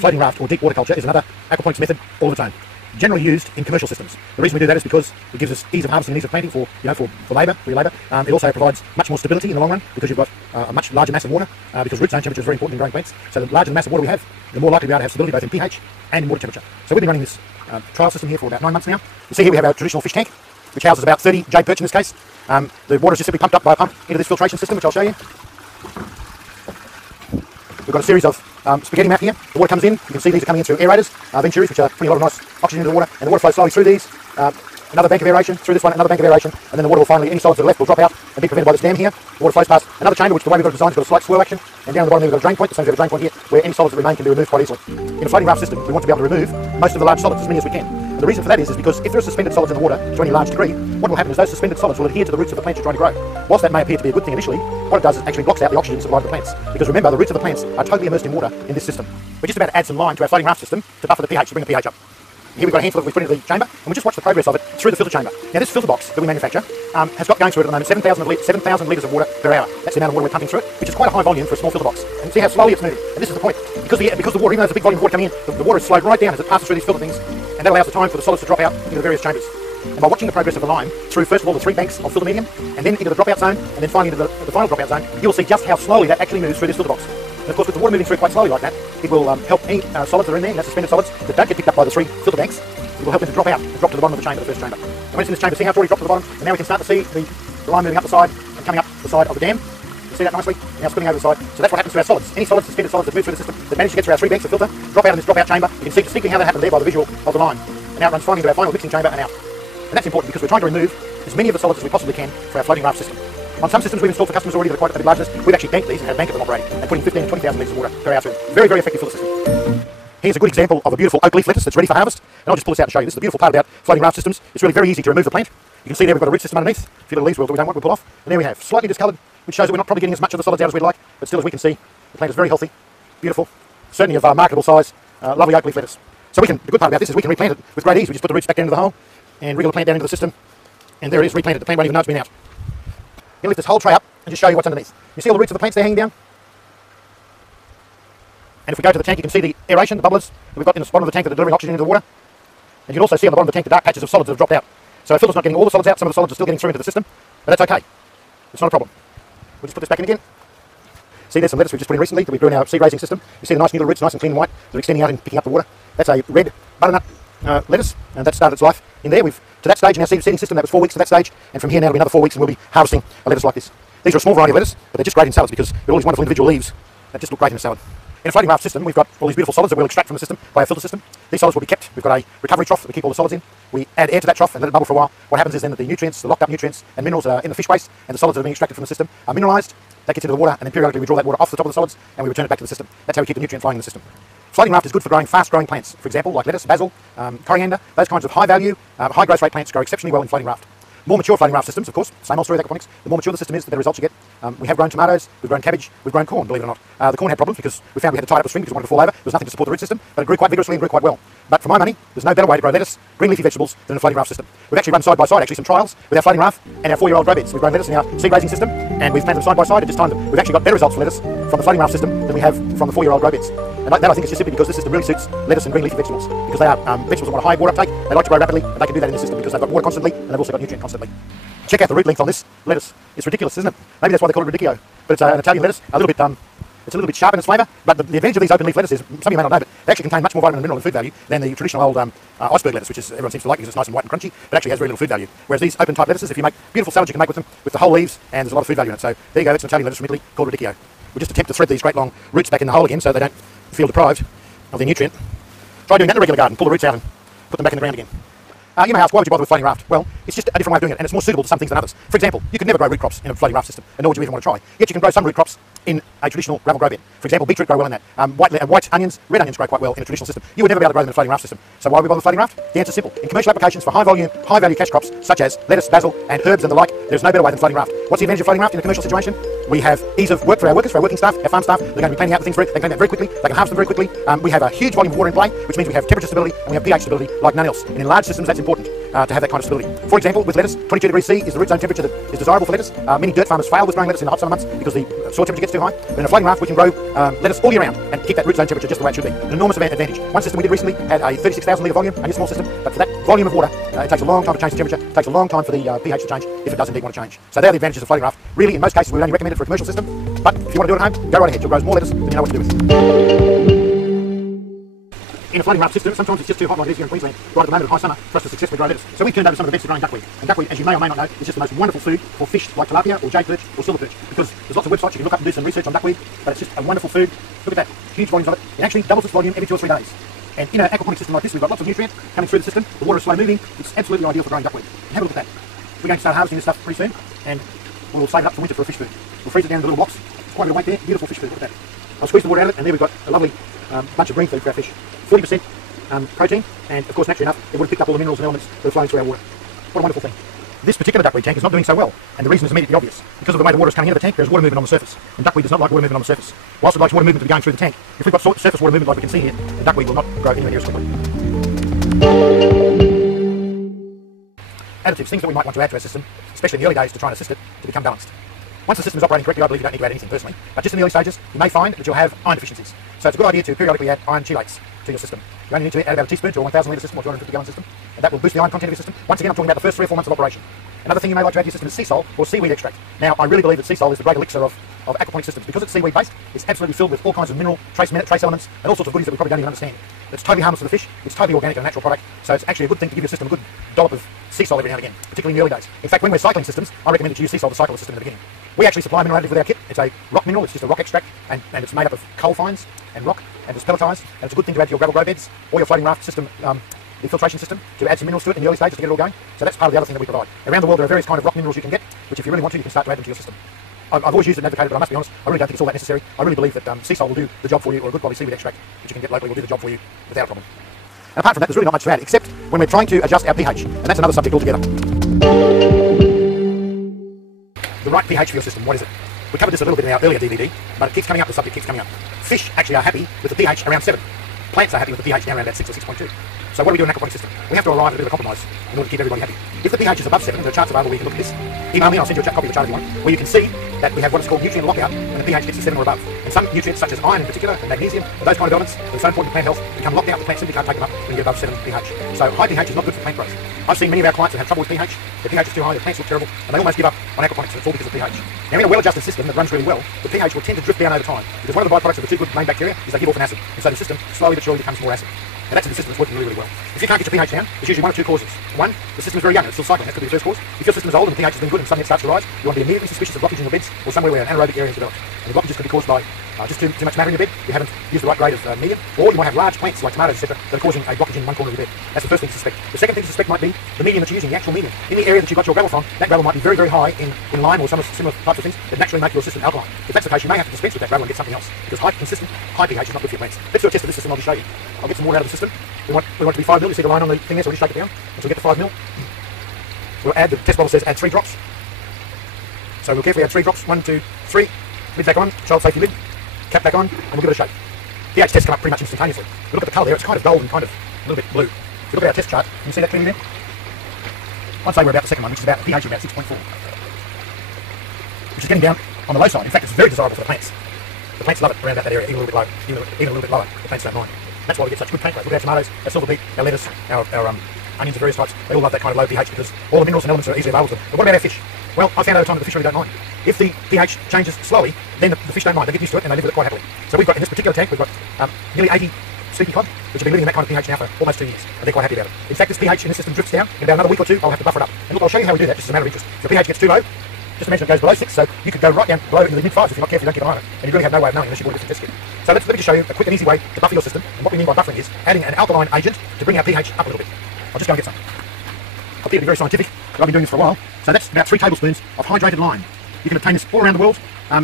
Floating raft or deep water culture is another aquaponics method all of its own. generally used in commercial systems. The reason we do that is because it gives us ease of harvesting and ease of planting for labour, for your labour. It also provides much more stability in the long run because you've got a much larger mass of water, because root zone temperature is very important in growing plants. So the larger the mass of water we have, the more likely we are to have stability both in pH and in water temperature. So we've been running this trial system here for about 9 months now. You see here we have our traditional fish tank, which houses about 30 jade perch in this case. The water is just simply pumped up by a pump into this filtration system, which I'll show you. We've got a series of spaghetti map here. The water comes in, you can see these are coming in through aerators, venturis, which are putting a lot of nice oxygen into the water, and the water flows slowly through these. Another bank of aeration, through this one, another bank of aeration, and then the water will finally, any solids that are left will drop out and be prevented by this dam here. The water flows past another chamber, which the way we've got it designed has got a slight swirl action, and down the bottom there we've got a drain point, the same as we have a drain point here, where any solids that remain can be removed quite easily. In a floating raft system, we want to be able to remove most of the large solids, as many as we can. And the reason for that is because if there are suspended solids in the water to any large degree, what will happen is those suspended solids will adhere to the roots of the plants you're trying to grow. Whilst that may appear to be a good thing initially, what it does is actually blocks out the oxygen supply to the plants. Because remember, the roots of the plants are totally immersed in water in this system. We're just about to add some lime to our floating raft system to buffer the pH, to bring the pH up. Here we've got a handful that we've put into the chamber, and we'll just watch the progress of it through the filter chamber. Now this filter box that we manufacture has got going through it at the moment 7,000 litres of water per hour. That's the amount of water we're pumping through it, which is quite a high volume for a small filter box. And see how slowly it's moving. And this is the point. Because the water, even though there's a big volume of water coming in, the water is slowed right down as it passes through these filter things, and that allows the time for the solids to drop out into the various chambers. And by watching the progress of the lime through, first of all, the 3 banks of filter medium, and then into the dropout zone, and then finally into the final dropout zone, you'll see just how slowly that actually moves through this filter box. And of course, with the water moving through quite slowly like that, it will help any solids that are in there, and that's suspended solids, that don't get picked up by the 3 filter banks. It will help them to drop out and drop to the bottom of the chamber, the first chamber. And when it's in this chamber, see how it's already dropped to the bottom, and now we can start to see the lime moving up the side and coming up the side of the dam. You see that nicely? Now spinning over the side. So that's what happens to our solids. Any solids, suspended solids that move through the system, that manage to get through our 3 banks of filter, drop out in this dropout chamber. You can see distinctly how that happens there by the visual of the lime. And now it runs finally into our final mixing chamber and out. And that's important because we're trying to remove as many of the solids as we possibly can for our floating raft system. On some systems we've installed for customers already that are quite a bit larger, we've actually banked these and had a bank of them operating and putting 15 and 20,000 litres of water per hour through. Very, very effective filter system. Here's a good example of a beautiful oak leaf lettuce that's ready for harvest. And I'll just pull this out and show you. This is the beautiful part about floating raft systems. It's really very easy to remove the plant. You can see there we've got a root system underneath. A few little leaves that we don't want, we'll pull off. And there we have, slightly discoloured, which shows that we're not probably getting as much of the solids out as we'd like. But still, as we can see, the plant is very healthy, beautiful, certainly of marketable size, lovely oak leaf lettuce. So the good part about this is we can replant it with great ease. We just put the roots back into the hole and wriggle the plant down into the system. And there it is, replanted. The plant won't even know it's been out. I'm going to lift this whole tray up and just show you what's underneath. You see all the roots of the plants there hanging down? And if we go to the tank, you can see the aeration, the bubblers that we've got in the bottom of the tank that are delivering oxygen into the water. And you can also see on the bottom of the tank the dark patches of solids that have dropped out. So our filter's not getting all the solids out, some of the solids are still getting through into the system, but that's okay. It's not a problem. We'll just put this back in again. See, there's some lettuce we've just put in recently that we grew in our seed raising system. You see the nice new little roots, nice and clean and white, that are extending out and picking up the water. That's a red butternut lettuce, and that started its life in there. We've, to that stage in our seeding system, that was 4 weeks to that stage, and from here now it'll be another 4 weeks and we'll be harvesting a lettuce like this. These are a small variety of lettuce, but they're just great in salads because they're all these wonderful individual leaves that just look great in a salad. In a floating raft system, we've got all these beautiful solids that we'll extract from the system by a filter system. These solids will be kept. We've got a recovery trough that we keep all the solids in. We add air to that trough and let it bubble for a while. What happens is then that the nutrients, the locked up nutrients and minerals are in the fish waste, and the solids that are being extracted from the system are mineralised. That gets into the water, and then periodically we draw that water off the top of the solids and we return it back to the system. That's how we keep the nutrient flowing in the system. Floating raft is good for growing fast-growing plants. For example, like lettuce, basil, coriander, those kinds of high-value, high-growth rate plants grow exceptionally well in floating raft. More mature floating raft systems, of course, same old story with aquaponics. The more mature the system is, the better results you get. We have grown tomatoes, we've grown cabbage, we've grown corn, believe it or not. The corn had problems because we found we had to tie it up the string because we wanted to fall over. There was nothing to support the root system, but it grew quite vigorously and grew quite well. But for my money, there's no better way to grow lettuce, green leafy vegetables, than a floating raft system. We've actually run side by side some trials with our floating raft and our 4-year-old grow beds. We've grown lettuce in our seed raising system, and we've planted them side by side at this time. We've actually got better results for lettuce from the floating raft system than we have from the 4-year-old grow beds. And that I think is just simply because this system really suits lettuce and green leafy vegetables, because they are vegetables that want a high water uptake, they like to grow rapidly, and they can do that in this system because they've got water constantly and they've also got nutrient constantly. Check out the root length on this lettuce. It's ridiculous, isn't it? Maybe that's why they call it radicchio. But it's an Italian lettuce, a little bit sharp in its flavour. But the advantage of these open leaf lettuces, some of you may not know, but they actually contain much more vitamin and mineral and food value than the traditional old iceberg lettuce, which is, everyone seems to like because it's nice and white and crunchy, but actually has very little food value. Whereas these open type lettuces, if you make beautiful salads, you can make with them with the whole leaves, and there's a lot of food value in it. So there you go, that's an Italian lettuce from Italy called radicchio. We'll just attempt to thread these great long roots back in the hole again so they don't feel deprived of the nutrient. Try doing that in a regular garden. Pull the roots out and put them back in the ground again. You may ask, why would you bother with floating raft? Well, it's just a different way of doing it, and it's more suitable to some things than others. For example, you could never grow root crops in a floating raft system, and nor would you even want to try. Yet you can grow some root crops in a traditional gravel grow bed. For example, beetroot grow well in that. White onions, red onions grow quite well in a traditional system. You would never be able to grow them in a floating raft system. So why would we bother with floating raft? The answer is simple. In commercial applications for high volume, high value cash crops, such as lettuce, basil, and herbs and the like, there's no better way than floating raft. What's the advantage of floating raft in a commercial situation? We have ease of work for our workers, for our working staff, our farm staff. They're going to be planning out the things they can plan out very quickly, they can harvest them very quickly. We have a huge volume of water in play, which means we have temperature stability and we have pH stability like none else. And in large systems, that's important. to have that kind of stability. For example, with lettuce, 22 degrees C is the root zone temperature that is desirable for lettuce. Many dirt farmers fail with growing lettuce in the hot summer months because the soil temperature gets too high. But in a floating raft, we can grow lettuce all year round and keep that root zone temperature just the way it should be. An enormous advantage. One system we did recently had a 36,000 litre volume, only a small system, but for that volume of water, it takes a long time to change the temperature, it takes a long time for the pH to change, if it does indeed want to change. So there are the advantages of floating raft. Really, in most cases, we would only recommend it for a commercial system, but if you want to do it at home, go right ahead. You'll grow more lettuce than you know what to do with. In a floating raft system, sometimes it's just too hot like it is here in Queensland, right at the moment of high summer, for us to successfully grow lettuce. So we've turned over some of the best for growing duckweed. And duckweed, as you may or may not know, is just the most wonderful food for fish like tilapia or jade perch or silver perch. Because there's lots of websites you can look up and do some research on duckweed, but it's just a wonderful food. Look at that, huge volumes of it. It actually doubles its volume every 2 or 3 days. And in an aquaponics system like this, we've got lots of nutrients coming through the system, the water is slow moving, it's absolutely ideal for growing duckweed. And have a look at that. We're going to start harvesting this stuff pretty soon, and we'll save it up for winter for a fish food. We'll freeze it down in a little box. It's quite a bit of weight there, beautiful fish food, look at that. I'll squeeze the water out of it, and there we've got a lovely bunch of green food for our fish. 40% protein, and of course, naturally enough, it would have picked up all the minerals and elements that are flowing through our water. What a wonderful thing. This particular duckweed tank is not doing so well, and the reason is immediately obvious. Because of the way the water is coming into the tank, there's water movement on the surface, and duckweed does not like water movement on the surface. Whilst it likes water movement to be going through the tank, if we've got surface water movement like we can see here, the duckweed will not grow anywhere near as quickly. Additives, things that we might want to add to our system, especially in the early days to try and assist it to become balanced. Once the system is operating correctly, I believe you don't need to add anything personally, but just in the early stages, you may find that you'll have iron deficiencies. So it's a good idea to periodically add iron chelates to your system. You only need to add about a teaspoon to a 1,000 litre system or 250 gallon system, and that will boost the iron content of your system. Once again, I'm talking about the first 3 or 4 months of operation. Another thing you may like to add to your system is sea salt or seaweed extract. Now, I really believe that sea salt is the great elixir of aquaponic systems. Because it's seaweed based, it's absolutely filled with all kinds of mineral, trace elements, and all sorts of goodies that we probably don't even understand. It's totally harmless to the fish, it's totally organic and a natural product, so it's actually a good thing to give your system a good dollop of sea salt every now and again, particularly in the early days. In fact, when we're cycling systems, I recommend that you use sea salt to cycle the system in the beginning. We actually supply a mineral additive with our kit. It's a rock mineral, it's just a rock extract, and it's made up of coal fines and rock, and it's pelletized, and it's a good thing to add to your gravel grow beds or your floating raft system, the filtration system, to add some minerals to it in the early stages to get it all going. So that's part of the other thing that we provide. Around the world there are various kind of rock minerals you can get, which if you really want to, you can start to add them to your system. I've always used it and advocated, but I must be honest, I really don't think it's all that necessary. I really believe that sea salt will do the job for you, or a good quality seaweed extract, which you can get locally, will do the job for you without a problem. And apart from that, there's really not much to add, except when we're trying to adjust our pH, and that's another subject altogether. The right pH for your system, what is it? We covered this a little bit in our earlier DVD, but it keeps coming up, the subject keeps coming up. Fish actually are happy with the pH around 7. Plants are happy with the pH now around about 6 or 6.2. So what do we do in an aquaponics system? We have to arrive at a bit of a compromise in order to keep everybody happy. If the pH is above 7, there are charts available where you can look at this. Email me and I'll send you a copy of the chart if you want, where you can see that we have what is called nutrient lockout when the pH gets to 7 or above. And some nutrients, such as iron in particular, and magnesium, and those kind of elements that are so important to plant health, become locked out. The plant simply can't take them up when you get above 7 pH. So high pH is not good for plant growth. I've seen many of our clients that have trouble with pH. Their pH is too high, their plants look terrible, and they almost give up on aquaponics, and it's all because of pH. Now in a well-adjusted system that runs really well, the pH will tend to drift down over time, because one of the byproducts of the 2 good main bacteria is they give off an acid, and so the system slowly but surely becomes more acid. And that's if the system is working really, really well. If you can't get your pH down, there's usually 1 or 2 causes. One, the system is very young and it's still cycling. That could be the first cause. If your system is old and the pH has been good and suddenly it starts to rise, you want to be immediately suspicious of blockage in your beds or somewhere where an anaerobic area is developed. And the blockages could be caused by just too much matter in your bed, you haven't used the right grade of medium, or you might have large plants like tomatoes, etc., that are causing a blockage in one corner of your bed. That's the first thing to suspect. The second thing to suspect might be the medium that you're using, the actual medium. In the area that you got your gravel from, that gravel might be very, very high in lime or some similar types of things that naturally make your system alkaline. If that's the case, you may have to dispense with that gravel and get something else, because consistent high pH is not good for your plants. Let's do a test of this system. I'll just show you. I'll get some water out of the system. We want it to be 5 mil. You see the line on the thing there, so we'll just shake it down until we get to 5 mil. We'll add, the test bottle says add 3 drops. So we'll carefully add 3 drops. 1, 2, 3. Lid back on, child safety lid. Cap back on, and we'll give it a shake. pH tests come up pretty much instantaneously. If you look at the colour there, it's kind of gold and kind of a little bit blue. If you look at our test chart, can you see that clearly there? I'd say we're about the second one, which is about pH of about 6.4. Which is getting down on the low side. In fact, it's very desirable for the plants. The plants love it around about that area, even a little bit low, even a little bit lower. The plants don't mind. That's why we get such good plant growth. Look at our tomatoes, our silver beet, our lettuce, our onions of various types. They all love that kind of low pH because all the minerals and elements are easily available to them. But what about our fish? Well, I found over time that the fish really don't mind. If the pH changes slowly, then the fish don't mind. They get used to it and they live with it quite happily. So we've got, in this particular tank, we've got nearly 80 sleepy cod, which have been living in that kind of pH now for almost 2 years. And they're quite happy about it. In fact, this pH in this system drifts down. In about another week or 2, I'll have to buffer it up. And look, I'll show you how we do that, just as a matter of interest. If the pH gets too low, just imagine it goes below 6, so you could go right down below into the mid-5s if you're not careful, you don't keep an eye on it. And you really have no way of knowing unless you bought a different test kit. So let me just show you a quick and easy way to buffer your system. And what we mean by buffering is adding an alkaline agent to bring our pH up a little bit. I'll just go and get some. I'll be very scientific, but I've been doing this for a while. So that's about 3 tablespoons of hydrated lime. You can obtain this all around the world.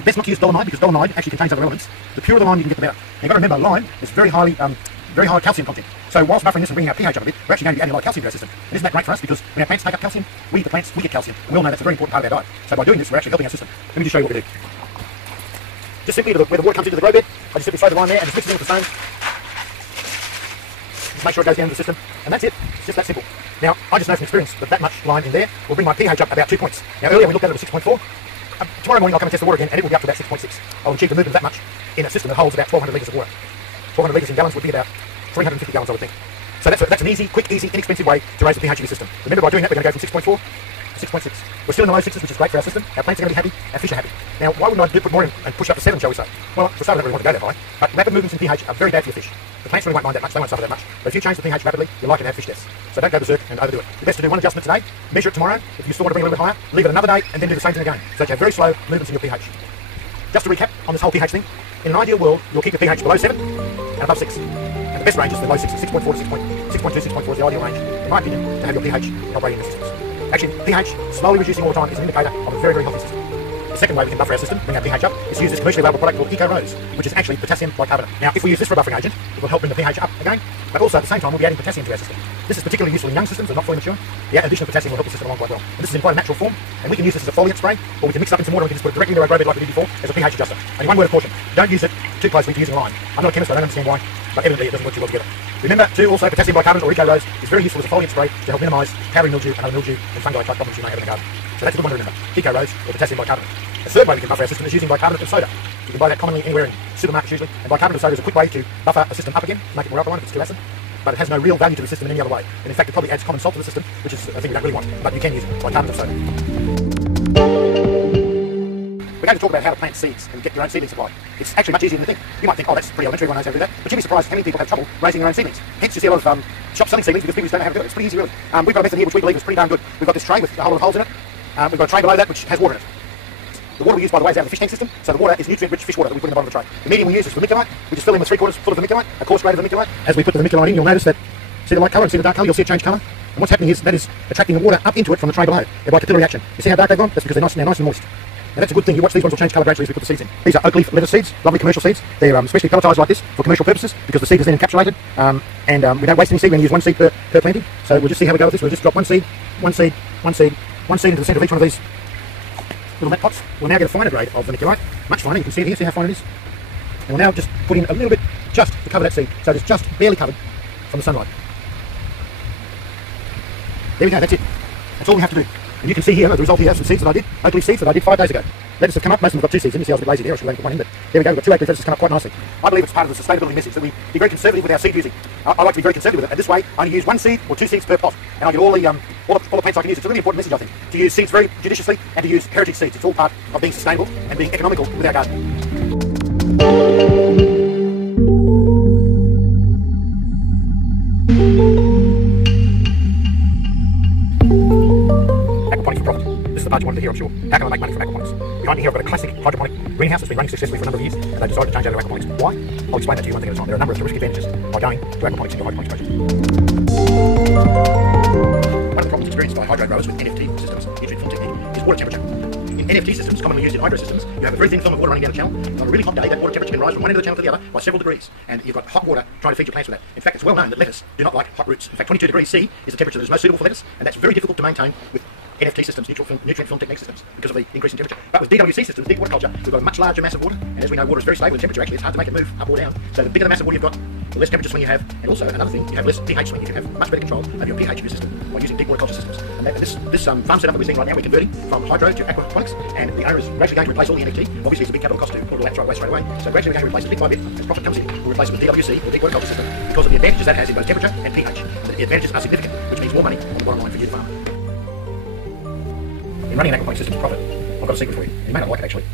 Best not to use dolomite because dolomite actually contains other elements. The purer the lime you can get, the better. You've got to remember, lime is very high calcium content. So whilst buffering this and bringing our pH up a bit, we're actually going to be adding a lot of calcium to our system. And isn't that great for us? Because when our plants take up calcium, we, the plants, we get calcium. And we all know that's a very important part of our diet. So by doing this, we're actually helping our system. Let me just show you what we do. Just simply where the water comes into the grow bed, I just simply throw the lime there and just mix it in with the stones. Just make sure it goes down to the system. And that's it. It's just that simple. Now, I just know from experience that much line in there will bring my pH up about 2 points. Now, earlier we looked at it at 6.4. Tomorrow morning I'll come and test the water again, and it will be up to about 6.6. I'll achieve the movement that much in a system that holds about 1,200 litres of water. 1,200 litres in gallons would be about 350 gallons, I would think. So that's an easy, quick, easy, inexpensive way to raise the pH of your system. Remember, by doing that, we're going to go from 6.4 to 6.6. We're still in the low sixes, which is great for our system. Our plants are going to be happy, our fish are happy. Now, why wouldn't I put more in and push up to 7, shall we say? Well, for starters, I don't really want to go that high, but rapid movements in pH are very bad for your fish. The plants really won't mind that much, they won't suffer that much. But if you change the pH rapidly, you're likely to have fish deaths. So don't go berserk and overdo it. It's best to do one adjustment today, measure it tomorrow. If you still want to bring it a little bit higher, leave it another day, and then do the same thing again. So that you have very slow movements in your pH. Just to recap on this whole pH thing, in an ideal world, you'll keep your pH below 7 and above 6. And the best range is the low 6s, 6.4 to 6.2, 6.4 is the ideal range, in my opinion, to have your pH operating in the systems. Actually, pH slowly reducing all the time is an indicator of a very, very healthy system. The second way we can buffer our system, bring our pH up, is to use this commercially available product called Eco-Rose, which is actually potassium bicarbonate. Now, if we use this for a buffering agent, it will help bring the pH up again, but also at the same time we'll be adding potassium to our system. This is particularly useful in young systems that are not fully mature. The addition of potassium will help the system along quite well. And this is in quite a natural form, and we can use this as a foliant spray, or we can mix it up in some water and we can just put it directly into our grow bed like we did before as a pH adjuster. And one word of caution, don't use it too closely to using lime. I'm not a chemist, I don't understand why, but evidently it doesn't work too well together. Remember, too, also potassium bicarbonate or Eco-Rose is very useful as a foliant spray to help minimise powdery mildew and other mildew and fungi type problems you may have in the garden. So that's a good one to remember, Eco-Rose or potassium bicarbonate. The third way we can buffer our system is using bicarbonate of soda. You can buy that commonly anywhere in supermarkets usually, and bicarbonate of soda is a quick way to buffer a system up again, make it more alkaline if it's too acid, but it has no real value to the system in any other way. And in fact, it probably adds common salt to the system, which is a thing we don't really want, but you can use bicarbonate of soda. We're going to talk about how to plant seeds and get your own seedling supply. It's actually much easier than you think. You might think, oh, that's pretty elementary, everyone knows how to do that, but you'd be surprised how many people have trouble raising their own seedlings. Hence, you see a lot of shops selling seedlings because people just don't know how to do it. It's pretty easy, really. We've got a method here which we believe is pretty darn good. We've got this tray with a whole lot of holes in it. We've got a tray below that which has water in it. The water we use, by the way, is out of the fish tank system, so the water is nutrient-rich fish water that we put in the bottom of the tray. The medium we use is vermiculite. We just fill in with 3/4 full of vermiculite, a coarse grade of vermiculite. As we put the vermiculite in, you'll notice that, see the light colour and see the dark colour, you'll see it change colour. And what's happening is that is attracting the water up into it from the tray below. They're by capillary action. You see how dark they've gone? That's because they're nice and moist. Now that's a good thing. You watch these ones will change colour gradually as we put the seeds in. These are oak leaf lettuce seeds, lovely commercial seeds. They're specially pelletised like this for commercial purposes because the seed is then encapsulated. We don't waste any seed. We're going to use one seed per planting. So we'll just see how we go with this. We'll just drop one seed into the centre of each one of these little mat pots. We'll now get a finer grade of vermiculite, much finer. You can see it here. See how fine it is. And we'll now just put in a little bit just to cover that seed, so it's just barely covered from the sunlight. There we go. That's it. That's all we have to do. And you can see here, the result here, some seeds that I did, oak leaf seeds that I did 5 days ago. Lettuce have come up, most of them have got 2 seeds in. You see I was a bit lazy there, I should have put one in, but there we go, we've got 2 oak leaf lettuces come up quite nicely. I believe it's part of the sustainability message that we be very conservative with our seed using. I like to be very conservative with it, and this way I only use 1 seed or 2 seeds per pot, and I get all the plants I can use. It's a really important message, I think, to use seeds very judiciously and to use heritage seeds. It's all part of being sustainable and being economical with our garden. Aquaponics for profit. This is the part you wanted to hear, I'm sure. How can I make money from aquaponics? Behind me here I've got a classic hydroponic greenhouse that's been running successfully for a number of years, and they've decided to change over to aquaponics. Why? I'll explain that to you one thing at a time. There are a number of terrific advantages by going to aquaponics in your hydroponics project. One of the problems experienced by hydro growers with NFT systems, nutrient film technique, is water temperature. In NFT systems, commonly used in hydro systems, you have a very thin film of water running down a channel. On a really hot day, that water temperature can rise from one end of the channel to the other by several degrees, and you've got hot water trying to feed your plants with that. In fact, it's well known that lettuce do not like hot roots. In fact, 22 degrees C is the temperature that is most suitable for lettuce, and that's very difficult to maintain with NFT systems, nutrient film technique systems, because of the increase in temperature. But with DWC systems, deep water culture, we've got a much larger mass of water, and as we know, water is very stable in temperature. Actually, it's hard to make it move up or down. So the bigger the mass of water you've got, the less temperature swing you have, and also another thing, you have less pH swing. You can have much better control of your pH in your system by using deep water culture systems. And this farm setup that we're seeing right now, we're converting from hydro to aquaponics, and the owner is gradually going to replace all the NFT. Obviously, it's a big capital cost to put all that away straight away. So gradually we're going to replace it bit by bit as profit comes in. We'll replace it with DWC, or deep water culture system, because of the advantages that has in both temperature and pH. The advantages are significant, which means more money on the bottom line for you, the farmer. In running an aquaponics system to profit, I've got a secret for you. You may not like it actually,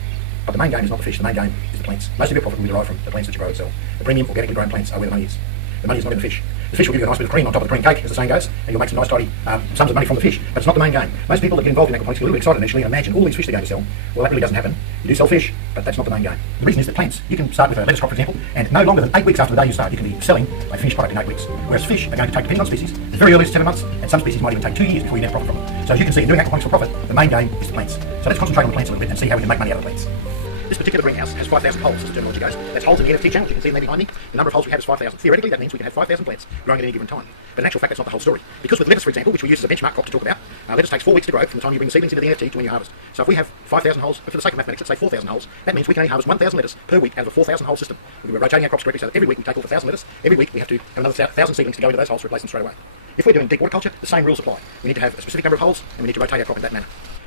but the main game is not the fish, the main game is the plants. Most of your profit will be derived from the plants that you grow and sell. The premium organically grown plants are where the money is. The money is not in the fish. The fish will give you a nice bit of cream on top of the cream cake, as the saying goes, and you'll make some nice tidy sums of money from the fish, but it's not the main game. Most people that get involved in aquaponics get a little bit excited initially and imagine all these fish they're going to sell. Well, that really doesn't happen. You do sell fish, but that's not the main game. The reason is that plants, you can start with a lettuce crop, for example, and no longer than 8 weeks after the day you start, you can be selling a finished product in 8 weeks. Whereas fish are going to take, depending on species, the very earliest 7 months, and some species might even take 2 years before you net profit from them. So as you can see, in doing aquaponics for profit, the main game is the plants. So let's concentrate on the plants a little bit and see how we can make money out of the plants. This particular greenhouse has 5,000 holes, as the terminology goes. That's holes in the NFT channels. You can see them there behind me. The number of holes we have is 5,000. Theoretically, that means we can have 5,000 plants growing at any given time. But in actual fact, that's not the whole story. Because with lettuce, for example, which we use as a benchmark crop to talk about, lettuce takes 4 weeks to grow from the time you bring the seedlings into the NFT to when you harvest. So if we have 5,000 holes, for the sake of mathematics, let's say 4,000 holes, that means we can only harvest 1,000 lettuce per week out of a 4,000 hole system. We're rotating our crops correctly so that every week we take all the 1,000 lettuce. Every week we have to have another 1,000 seedlings to go into those holes to replace them straight away. If we're doing deep water culture, the same rules apply. We need to have a specific number of holes and we need to rotate our crop in that manner.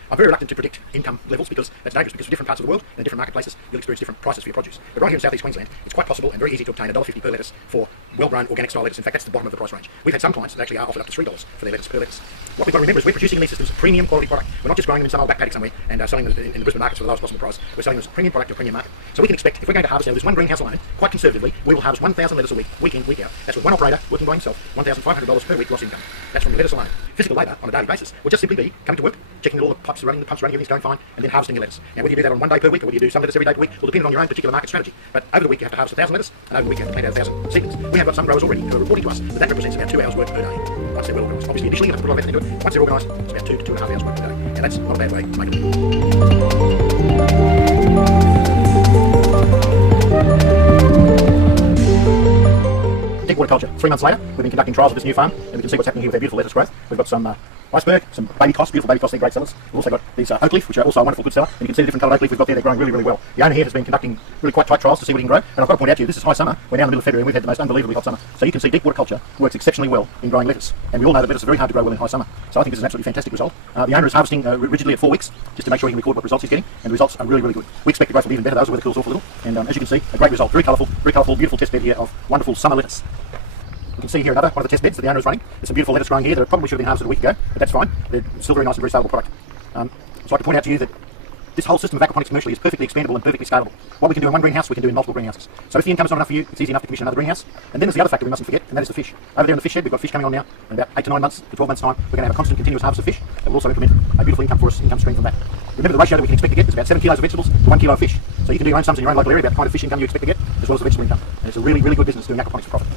I'm very reluctant to predict income levels because that's dangerous, because for different parts of the world and in different marketplaces you'll experience different prices for your produce. But right here in South East Queensland, it's quite possible and very easy to obtain $1.50 per lettuce for well-grown organic style lettuce. In fact, that's the bottom of the price range. We've had some clients that actually are offered up to $3 for their lettuce per lettuce. What we've got to remember is we're producing in these systems a premium quality product. We're not just growing them in some old back paddock somewhere and selling them in the Brisbane markets for the lowest possible price. We're selling them as a premium product to a premium market. So we can expect, if we're going to harvest out of this one greenhouse alone, quite conservatively, we will harvest 1,000 lettuce a week, week in, week out. That's with one operator working by himself, $1,500 per week gross income. That's from the lettuce alone. Physical labour on a daily basis will just simply be coming to work, checking that all the pumps are running, everything's going fine, and then harvesting your lettuce. Now, whether you do that on 1 day per week or whether you do some lettuce every day per week will depend on your own particular market strategy. But over the week you have to harvest 1,000 lettuce, and over the week you have to plant out 1,000 seedlings. We have got some growers already who are reporting to us that represents about 2 hours work per day. Once they're well organised. Obviously, initially you have to put a lot of effort into it. Once they're organised, it's about 2 to 2.5 hours work per day. And that's not a bad way to make it. Deep water culture. 3 months later, we've been conducting trials of this new farm, and we can see what's happening here with our beautiful lettuce growth. We've got some iceberg, some baby costs, beautiful baby costs, they're great sellers. We've also got these oak leaf, which are also a wonderful good seller, and you can see the different coloured oak leaf we've got there, they're growing really, really well. The owner here has been conducting really quite tight trials to see what he can grow, and I've got to point out to you, this is high summer, we're now in the middle of February, and we've had the most unbelievably hot summer. So you can see deep water culture works exceptionally well in growing lettuce, and we all know that lettuce is very hard to grow well in high summer. So I think this is an absolutely fantastic result. The owner is harvesting rigidly at 4 weeks, just to make sure he can record what results he's getting, and the results are really, really good. We expect the growth will be even better, those are where the cools off a little, and as you can see, a great result, very colourful, beautiful test bed here of wonderful summer lettuce. You can see here another one of the test beds that the owner is running. There's some beautiful lettuce growing here that probably should have been harvested a week ago, but that's fine. They're still very nice and very saleable product. So I can point out to you that this whole system of aquaponics commercially is perfectly expandable and perfectly scalable. What we can do in one greenhouse, we can do in multiple greenhouses. So if the income is not enough for you, it's easy enough to commission another greenhouse. And then there's the other factor we mustn't forget, and that is the fish. Over there in the fish shed, we've got fish coming on now. In about 8 to 9 months to 12 months' time, we're going to have a constant, continuous harvest of fish that will also implement a beautiful income stream from that. Remember, the ratio that we can expect to get is about 7 kilos of vegetables to 1 kilo of fish. So you can do your own sums in your own local area about the kind of fish income you expect to get, as well as the vegetable income. And it's a really, really good business doing aquaponics for profit.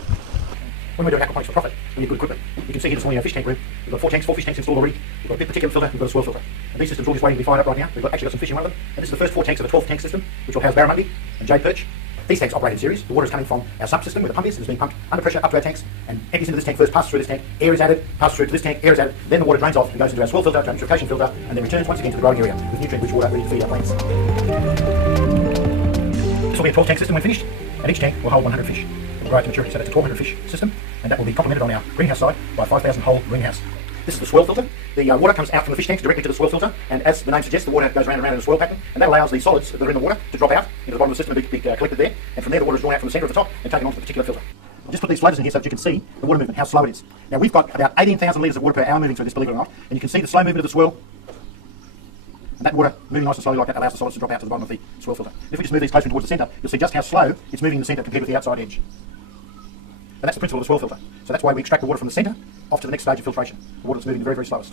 When we're doing aquaponics for profit, we need good equipment. You can see here this morning our fish tank room. We've got 4 fish tanks installed already. We've got a particulate filter, we've got a swirl filter. And these systems are all just waiting to be fired up right now. We've actually got some fish in one of them. And this is the first 4 tanks of a 12 tank system, which will house barramundi and jade perch. These tanks operate in series. The water is coming from our sump system where the pump is. It's being pumped under pressure up to our tanks and empties into this tank first, passes through this tank, air is added, passes through to this tank, air is added, then the water drains off and goes into our swirl filter, to our nitrification filter, and then returns once again to the growing area with nutrient-rich water ready to feed our plants. This will be a 12 tank system when finished, and each tank will hold 100 fish. Will grow to maturity. So that's a 1,200 fish system, and that will be complemented on our greenhouse side by a 5,000 hole greenhouse. This is the swirl filter. The water comes out from the fish tanks directly to the swirl filter, and as the name suggests, the water goes around and around in a swirl pattern, and that allows the solids that are in the water to drop out into the bottom of the system and be collected there, and from there the water is drawn out from the centre of the top and taken onto the particular filter. I'll just put these floaters in here so that you can see the water movement, how slow it is. Now we've got about 18,000 litres of water per hour moving through this, believe it or not, and you can see the slow movement of the swirl. And that water moving nice and slowly like that allows the solids to drop out to the bottom of the swirl filter. If we just move these closer towards the centre, you'll see just how slow it's moving in the centre compared with the outside edge. And that's the principle of the swirl filter. So that's why we extract the water from the centre off to the next stage of filtration. The water that's moving the very, very slowest.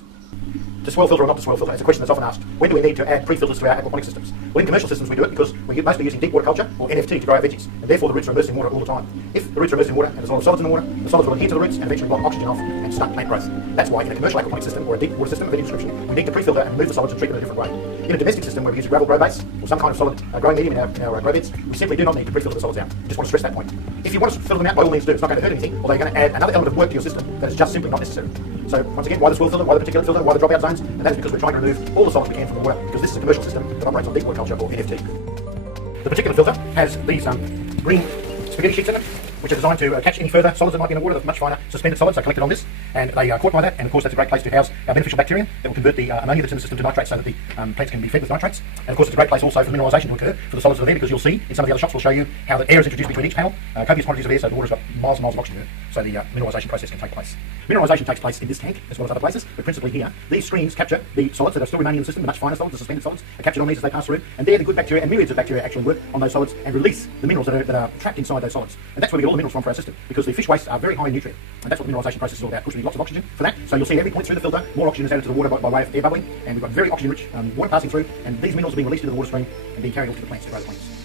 To swirl filter or not to swirl filter? It's a question that's often asked. When do we need to add pre-filters to our aquaponic systems? Well, in commercial systems we do it because we're mostly using deep water culture or NFT to grow our veggies, and therefore the roots are immersed in water all the time. If the roots are immersed in water and there's a lot of solids in the water, the solids will adhere to the roots and eventually block oxygen off and stunt plant growth. That's why in a commercial aquaponic system or a deep water system of any description, we need to pre-filter and move the solids and treat them in a different way. In a domestic system where we use a gravel grow base or some kind of solid growing medium in our grow beds, we simply do not need to pre-filter the solids out. Just want to stress that point. If you want to filter them out, by all means do. It's not going to hurt anything, although you're going to add another element of work to your system that is just simply not necessary. So once again, why the swirl filter, why the particulate filter, why the dropout zones? And that is because we're trying to remove all the solids we can from the water, because this is a commercial system that operates on deep water culture or NFT. The particulate filter has these green spaghetti sheets in it, which are designed to catch any further solids that might be in the water. They're much finer suspended solids are collected on this, and they are caught by that, and of course that's a great place to house our beneficial bacteria that will convert the ammonia that's in the system to nitrates so that the plants can be fed with nitrates. And of course it's a great place also for mineralisation to occur for the solids that are there, because you'll see in some of the other shops will show you how the air is introduced between each panel, copious quantities of air, so the water's got miles and miles of oxygen in it, so the mineralisation process can take place. Mineralisation takes place in this tank as well as other places, but principally here. These screens capture the solids that are still remaining in the system, the much finer solids, the suspended solids, are captured on these as they pass through, and there the good bacteria and myriads of bacteria actually work on those solids and release the minerals that are trapped inside those solids. And that's where we get all the minerals from for our system, because the fish wastes are very high in nutrient, and that's what the mineralisation process is all about. Of course, we need lots of oxygen for that, so you'll see at every point through the filter, more oxygen is added to the water by way of air bubbling, and we've got very oxygen-rich water passing through, and these minerals are being released into the water stream and being carried off to the plants to grow the plants.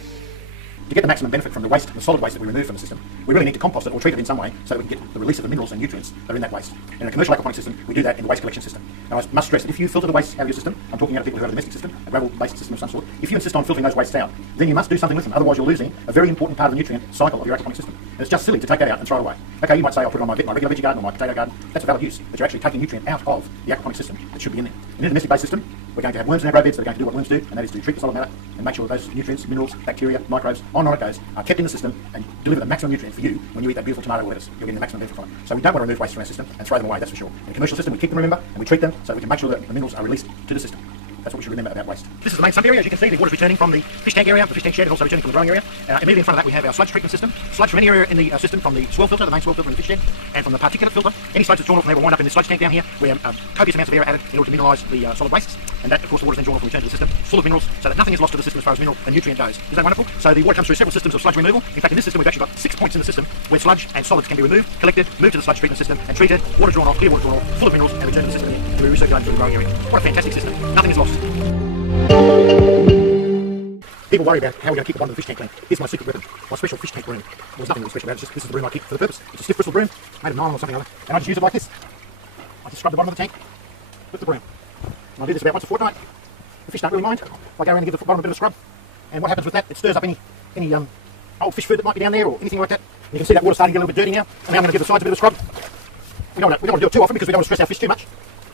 to get the maximum benefit from the waste, the solid waste that we remove from the system, we really need to compost it or treat it in some way so that we can get the release of the minerals and nutrients that are in that waste. In a commercial aquaponics system, we do that in the waste collection system. Now, I must stress that if you filter the waste out of your system, I'm talking about people who have a domestic system, a gravel-based system of some sort, if you insist on filtering those wastes out, then you must do something with them, otherwise you're losing a very important part of the nutrient cycle of your aquaponics system. And it's just silly to take that out and throw it away. Okay, you might say, I'll put it on my regular veggie garden or my potato garden. That's a valid use, but you're actually taking nutrient out of the aquaponics system that should be in there. In a domestic-based system, we're going to have worms in our grow beds that are going to do what worms do, and that is to treat the solid matter and make sure that those nutrients, minerals, bacteria, microbes, on it goes, are kept in the system and deliver the maximum nutrient for you when you eat that beautiful tomato or lettuce. You're getting the maximum benefit from it. So we don't want to remove waste from our system and throw them away, that's for sure. In a commercial system, we keep them, remember, and we treat them so we can make sure that the minerals are released to the system. That's what we should remember about waste. This is the main sump area. As you can see, the water's returning from the fish tank area. The fish tank shed is also returning from the growing area. Immediately in front of that, we have our sludge treatment system. Sludge from any area in the system, from the swell filter, the main swell filter in the fish shed, and from the particulate filter. Any sludge that's drawn off from there will wind up in the sludge tank down here, where copious amounts of air are added in order to mineralise the solid wastes. And that, of course, the water is then drawn off and returned to the system, full of minerals, so that nothing is lost to the system as far as mineral and nutrient goes. Is that wonderful? So the water comes through several systems of sludge removal. In fact, in this system, we've actually got 6 points in the system where sludge and solids can be removed, collected, moved to the sludge treatment system, and treated. Water drawn off, clear water drawn off, full of minerals, and returned to the system again to be recirculated through the growing area. What a fantastic system! Nothing is lost. People worry about how we're going to keep the bottom of the fish tank clean. Here's my secret weapon, my special fish tank broom. Well, there's nothing really special about it, just this is the broom I keep for the purpose. It's a stiff bristle broom, made of nylon or something like that. And I just use it like this. I just scrub the bottom of the tank with the broom. And I do this about once a fortnight. The fish don't really mind. I go around and give the bottom a bit of a scrub. And what happens with that, it stirs up any old fish food that might be down there or anything like that. And you can see that water starting to get a little bit dirty now. And now I'm going to give the sides a bit of a scrub. We don't want to do it too often because we don't want to stress our fish too much.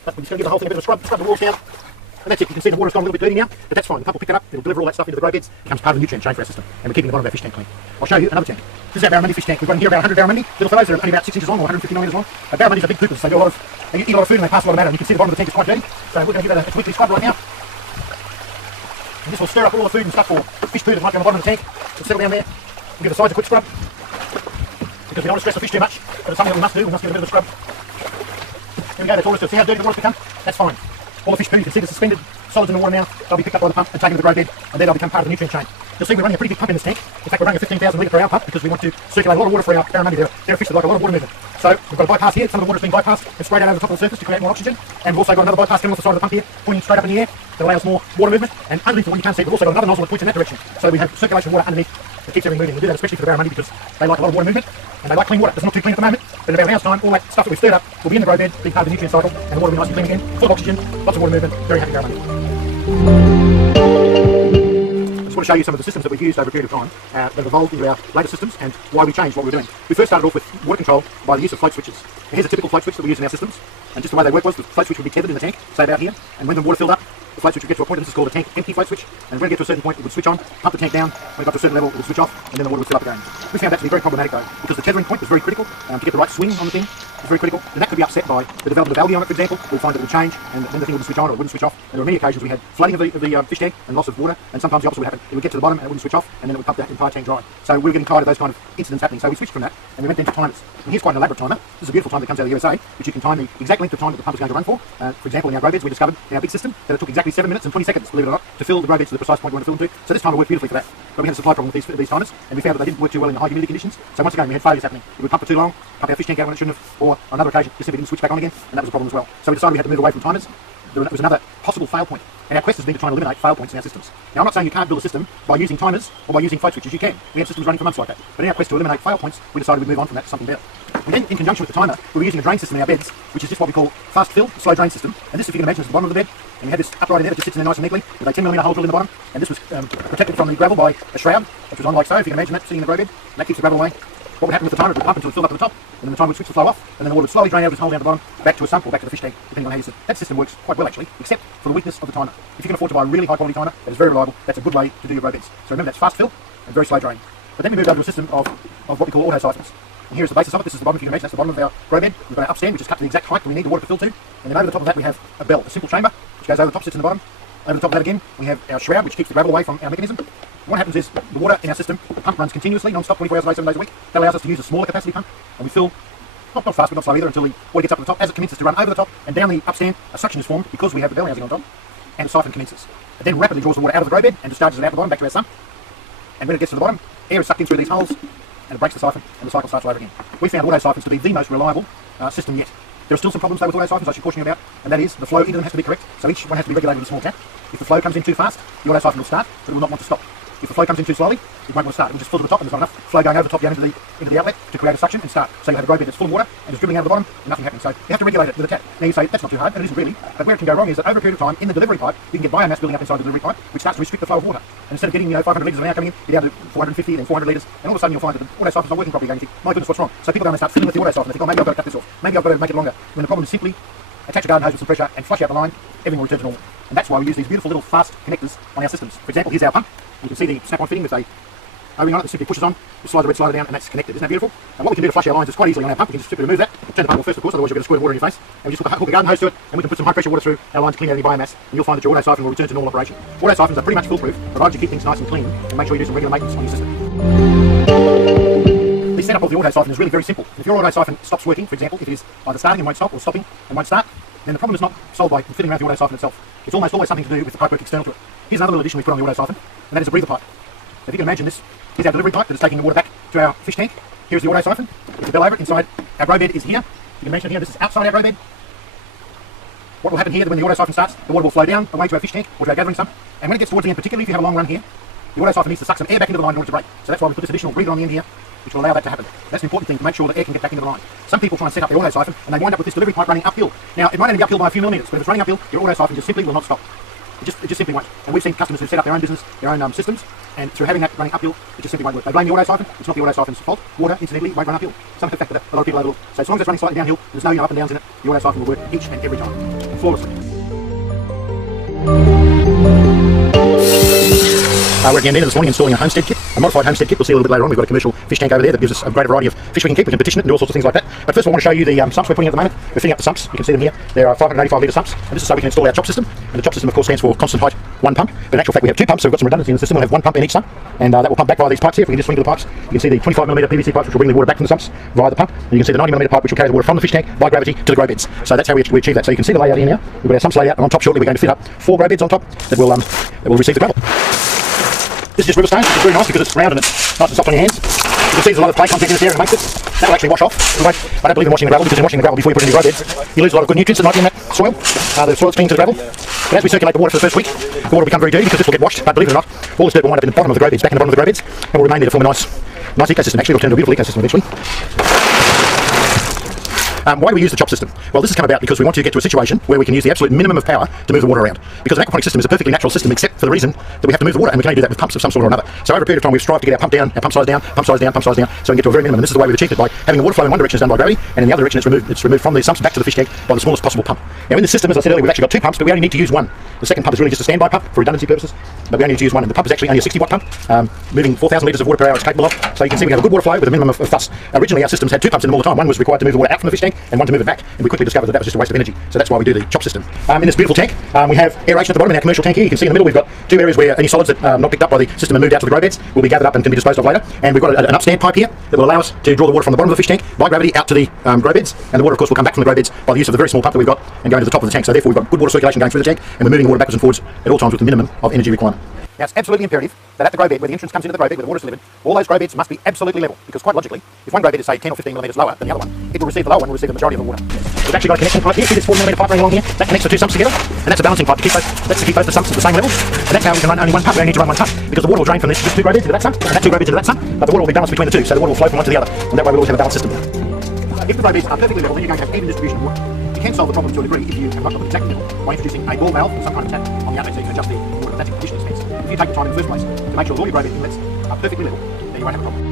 But we're just going to give the whole thing a bit of a scrub the walls down. And that's it. You can see the water's gone a little bit dirty now, but that's fine. The pump will pick it up, it'll deliver all that stuff into the grow beds, it becomes part of the nutrient chain for our system, and we're keeping the bottom of our fish tank clean. I'll show you another tank. This is our barramundi fish tank. We've got in here about 100 barramundi, little fellows, they're only about 6 inches long or 150 millimetres long. Barramundis are big poopers, they eat a lot of food and they pass a lot of matter, and you can see the bottom of the tank is quite dirty. So we're going to give it a weekly scrub right now. And this will stir up all the food and stuff or fish poo that might be on the bottom of the tank. It'll settle down there. We'll give the sides a quick scrub, because we don't want to stress the fish too much, but it's something that we must do, we must give it a bit of a scrub. Here we go, that's all there is to it. See how dirty the water's become? That's fine. All the fish poo, you can see the suspended solids in the water now, they'll be picked up by the pump and taken to the grow bed, and then they'll become part of the nutrient chain. You'll see we're running a pretty big pump in this tank. In fact, we're running a 15,000 litre per hour pump because we want to circulate a lot of water for our barramundi. They're a fish that like a lot of water movement. So we've got a bypass here, some of the water's been bypassed and sprayed out over the top of the surface to create more oxygen. And we've also got another bypass coming off the side of the pump here, pointing straight up in the air that allows more water movement. And underneath the one you can't see, we've also got another nozzle that points in that direction. So we have circulation of water underneath that keeps everything moving. We do that especially for the barramundi because they like a lot of water movement and they like clean water. It's not too clean at the moment, but in about an hour's time, all that stuff that we've stirred up will be in the grow bed, being part of the nutrient cycle, and the water will be nice and clean again, full of oxygen, lots of water movement, very happy barramundi. I just want to show you some of the systems that we've used over a period of time that have evolved into our later systems and why we changed what we were doing. We first started off with water control by the use of float switches. Now, here's a typical float switch that we use in our systems, and just the way they work was the float switch would be tethered in the tank, say about here, and when the water filled up, the float switch would get to a point, and this is called a tank empty float switch, and when it gets to a certain point it would switch on, pump the tank down, when it got to a certain level it would switch off, and then the water would fill up again. We found that to be very problematic though, because the tethering point was very critical to get the right swing on the thing. It's very critical, and that could be upset by the development of algae on it, for example. We'll find that it would change, and then the thing wouldn't switch on or it wouldn't switch off. And there were many occasions we had flooding of the fish tank and loss of water, and sometimes the opposite would happen. It would get to the bottom and it wouldn't switch off, and then it would pump that entire tank dry. So we were getting tired of those kind of incidents happening, so we switched from that, and we went then to timers. And here's quite an elaborate timer. This is a beautiful timer that comes out of the USA, which you can time the exact length of time that the pump is going to run for. For example, in our grow beds, we discovered in our big system that it took exactly 7 minutes and 20 seconds, believe it or not, to fill the grow beds to the precise point we want to fill them to. So this timer worked beautifully for that. But we had a supply problem with these timers, and we found that they didn't work too well in high humidity conditions. So once again, we had failures happening. We would pump for too long, pump our fish tank out when it shouldn't have, or on another occasion, just simply didn't switch back on again, and that was a problem as well. So we decided we had to move away from timers. There was another possible fail point, and our quest has been to try and eliminate fail points in our systems. Now, I'm not saying you can't build a system by using timers or by using float switches. You can. We had systems running for months like that. But in our quest to eliminate fail points, we decided we'd move on from that to something better. We then, in conjunction with the timer, we were using a drain system in our beds, which is just what we call fast fill, slow drain system. And this, if you can imagine, is the bottom of the bed. And we had this upright in there that just sits in there nice and neatly, with a 10mm hole drilled in the bottom. And this was protected from the gravel by a shroud, which was on like so, if you can imagine that, sitting in the grow bed. And that keeps the gravel away. What would happen with the timer, it would pump until it filled up to the top, and then the timer would switch the flow off, and then the water would slowly drain out of this hole down the bottom, back to a sump or back to the fish tank, depending on how you sit. That system works quite well actually, except for the weakness of the timer. If you can afford to buy a really high quality timer that is very reliable, that's a good way to do your grow beds. So remember, that's fast fill and very slow drain. But then we moved over to a system of what we call auto siphons. And here's the basis of it. This is the bottom, if you can imagine, that's the bottom of our grow bed. We've got an upstand, which is cut to the exact height that we need the water to fill to. And then over the top of that we have a bell, a simple chamber, which goes over the top, sits in the bottom. Over the top of that again, we have our shroud, which keeps the gravel away from our mechanism. What happens is, the water in our system, the pump runs continuously, non-stop, 24 hours a day, 7 days a week. That allows us to use a smaller capacity pump, and we fill, not fast, but not slow either, until the water gets up to the top. As it commences to run over the top and down the upstand, a suction is formed, because we have the bell housing on top, and a siphon commences. It then rapidly draws the water out of the grow bed, and discharges it out the bottom, back to our sump. And when it gets to the bottom, air is sucked in through these holes, and it breaks the siphon, and the cycle starts over again. We found auto siphons to be the most reliable system yet. There are still some problems though with auto siphons I should caution you about, and that is the flow into them has to be correct, so each one has to be regulated with a small tap. If the flow comes in too fast, the auto siphon will start, but it will not want to stop. if the flow comes in too slowly, it won't want to start. It will just fill to the top and there's not enough flow going over the top down into the outlet to create a suction and start. So you have a grow bed that's full of water and it's dribbling out of the bottom and nothing happening. So you have to regulate it with a tap. Now you say, that's not too hard, and it isn't really. But where it can go wrong is that over a period of time, in the delivery pipe, you can get biomass building up inside the delivery pipe, which starts to restrict the flow of water. And instead of getting 500 litres an hour coming in, you're down to 450, then 400 litres, and all of a sudden you'll find that the auto siphon's not working properly. Going, you think, my goodness, what's wrong? So people go and start filling with the auto siphon. They think, oh, maybe I've got to cut this off. Maybe I've got to make it longer. When the problem is simply attach a garden hose with some pressure and flush out the line, everything will return to normal. And that's why we use these beautiful little fast connectors on our systems. For example, here's our pump. You can see the snap-on fitting with a O-ring on it that simply pushes on, you slide the red slider down, and that's connected. Isn't that beautiful? And what we can do to flush our lines is quite easily on our pump. We can just simply remove that, turn the pump off first, of course, otherwise you'll get a squirt of water in your face. And we just hook a garden hose to it, and we can put some high pressure water through our line to clean out any biomass, and you'll find that your auto siphon will return to normal operation. Auto siphons are pretty much foolproof, provided you keep things nice and clean, and make sure you do some regular maintenance on your system. The setup of the auto siphon is really very simple. If your auto siphon stops working, for example, if it is either starting and won't stop, or stopping and won't start, then the problem is not solved by fiddling around the auto siphon itself. It's almost always something to do with the pipework external to it. Here's another little addition we put on the auto siphon, and that is a breather pipe. So if you can imagine this, here's our delivery pipe that is taking the water back to our fish tank. Here's the auto siphon. If you bell over it, inside our grow bed is here. You can mention here, this is outside our grow bed. What will happen here when the auto siphon starts, the water will flow down away to our fish tank or to our gathering sump. And when it gets towards the end, particularly if you have a long run here, the auto siphon needs to suck some air back into the line in order to break. So that's why we put this additional breather on the end here, which will allow that to happen. That's an important thing, to make sure that air can get back into the line. Some people try and set up their auto siphon and they wind up with this delivery pipe running uphill. Now, it might only be uphill by a few millimetres, but if it's running uphill, your auto siphon just simply will not stop. It just simply won't. And we've seen customers who set up their own business, their own systems, and through having that running uphill, it just simply won't work. They blame the auto siphon. It's not the auto siphon's fault. Water, incidentally, won't run uphill. Some have factored that. A lot of people overlook. So as long as it's running slightly downhill, there's no up and downs in it, the auto siphon will work each and every time, flawlessly. We're at the end of this morning installing a homestead kit, a modified homestead kit. We'll see a little bit later on. We've got a commercial fish tank over there that gives us a great variety of fish we can keep. We can petition it and do all sorts of things like that. But first of all, I want to show you the sumps we're putting at the moment. We're filling up the sumps. You can see them here. There are 585 litre sumps, and this is so we can install our chop system. And the chop system, of course, stands for constant height, one pump. But in actual fact, we have two pumps, so we've got some redundancy in the system. We'll have one pump in each sump, and that will pump back via these pipes here. If we can just swing to the pipes, you can see the 25mm PVC pipes, which will bring the water back from the sumps via the pump. And you can see the 90mm pipe, which will carry the water from the fish tank by gravity to the grow beds. So that's how we achieve that. So you can see the layout here now. We've got our sumps laid out, and on top shortly we're going to fit up 4 grow beds on top that will receive the gravel. This is just river stone. It's very nice because it's round and it's nice and soft on your hands. You can see there's a lot of clay content in this area amongst it. That will actually wash off. I don't believe in washing the gravel, because in washing the gravel before you put it in your grow beds, you lose a lot of good nutrients that might be in that soil. The soil's clinging to the gravel. But as we circulate the water for the first week, the water will become very dirty because this will get washed. But believe it or not, all this dirt will wind up in the bottom of the grow beds, back in the bottom of the grow beds, and will remain there to form a nice ecosystem. Actually, it'll turn into a beautiful ecosystem eventually. Why do we use the chop system? Well, this has come about because we want to get to a situation where we can use the absolute minimum of power to move the water around. Because an aquaponics system is a perfectly natural system, except for the reason that we have to move the water, and we can only do that with pumps of some sort or another. So over a period of time, we've strived to get our pump down, our pump size down, pump size down, pump size down, so we can get to a very minimum. And this is the way we've achieved it, by having the water flow in one direction is done by gravity, and in the other direction it's removed from the sumps back to the fish tank by the smallest possible pump. Now in the system, as I said earlier, we've actually got 2 pumps, but we only need to use one. The second pump is really just a standby pump for redundancy purposes, but we only need to use one. And the pump is actually only a 60-watt pump, moving 4,000 litres of water per hour it's capable of. So you can see we have a good water flow with a minimum of fuss. Originally our systems had 2 pumps in them all the time. One was required to move the water out from the fish tank, and one to move it back. And we quickly discovered that that was just a waste of energy. So that's why we do the chop system. In this beautiful tank, we have aeration at the bottom in our commercial tank here. You can see in the middle we've got 2 areas where any solids that are not picked up by the system and moved out to the grow beds will be gathered up and can be disposed of later. And we've got an upstand pipe here that will allow us to draw the water from the bottom of the fish tank by gravity out to the grow beds. And the water, of course, will come back from the grow beds by the use of the very small pump that we've got and go into the top of the tank. So therefore we've got good water circulation going through the tank, and we're moving the water backwards and forwards at all times with the minimum of energy requirement. Now it's absolutely imperative that at the grow bed, where the entrance comes into the grow bed, where the water is delivered, all those grow beds must be absolutely level, because quite logically, if one grow bed is say 10 or 15 millimetres lower than the other one, it will receive the lower one, will receive the majority of the water. We've actually got a connection pipe here. See this 40mm pipe running along here? That connects the 2 sumps together, and that's a balancing pipe to keep both the sumps at the same level. And that's how we can run only one pump. We only need to run one pump, because the water will drain from this 2 grow beds into that sump, and that 2 grow beds into that sump, but the water will be balanced between the 2, so the water will flow from one to the other, and that way we'll always have a balanced system. If the grow beds are perfectly level, then you're going to have even distribution of water. You can solve the problem to a degree if you have not got the exactly level by introducing a ball valve or some kind of tap on the outlet, so you can adjust the water. That's additional expense. If you take the time in the first place to make sure all your grow bed inlets are perfectly level, then you won't have a problem.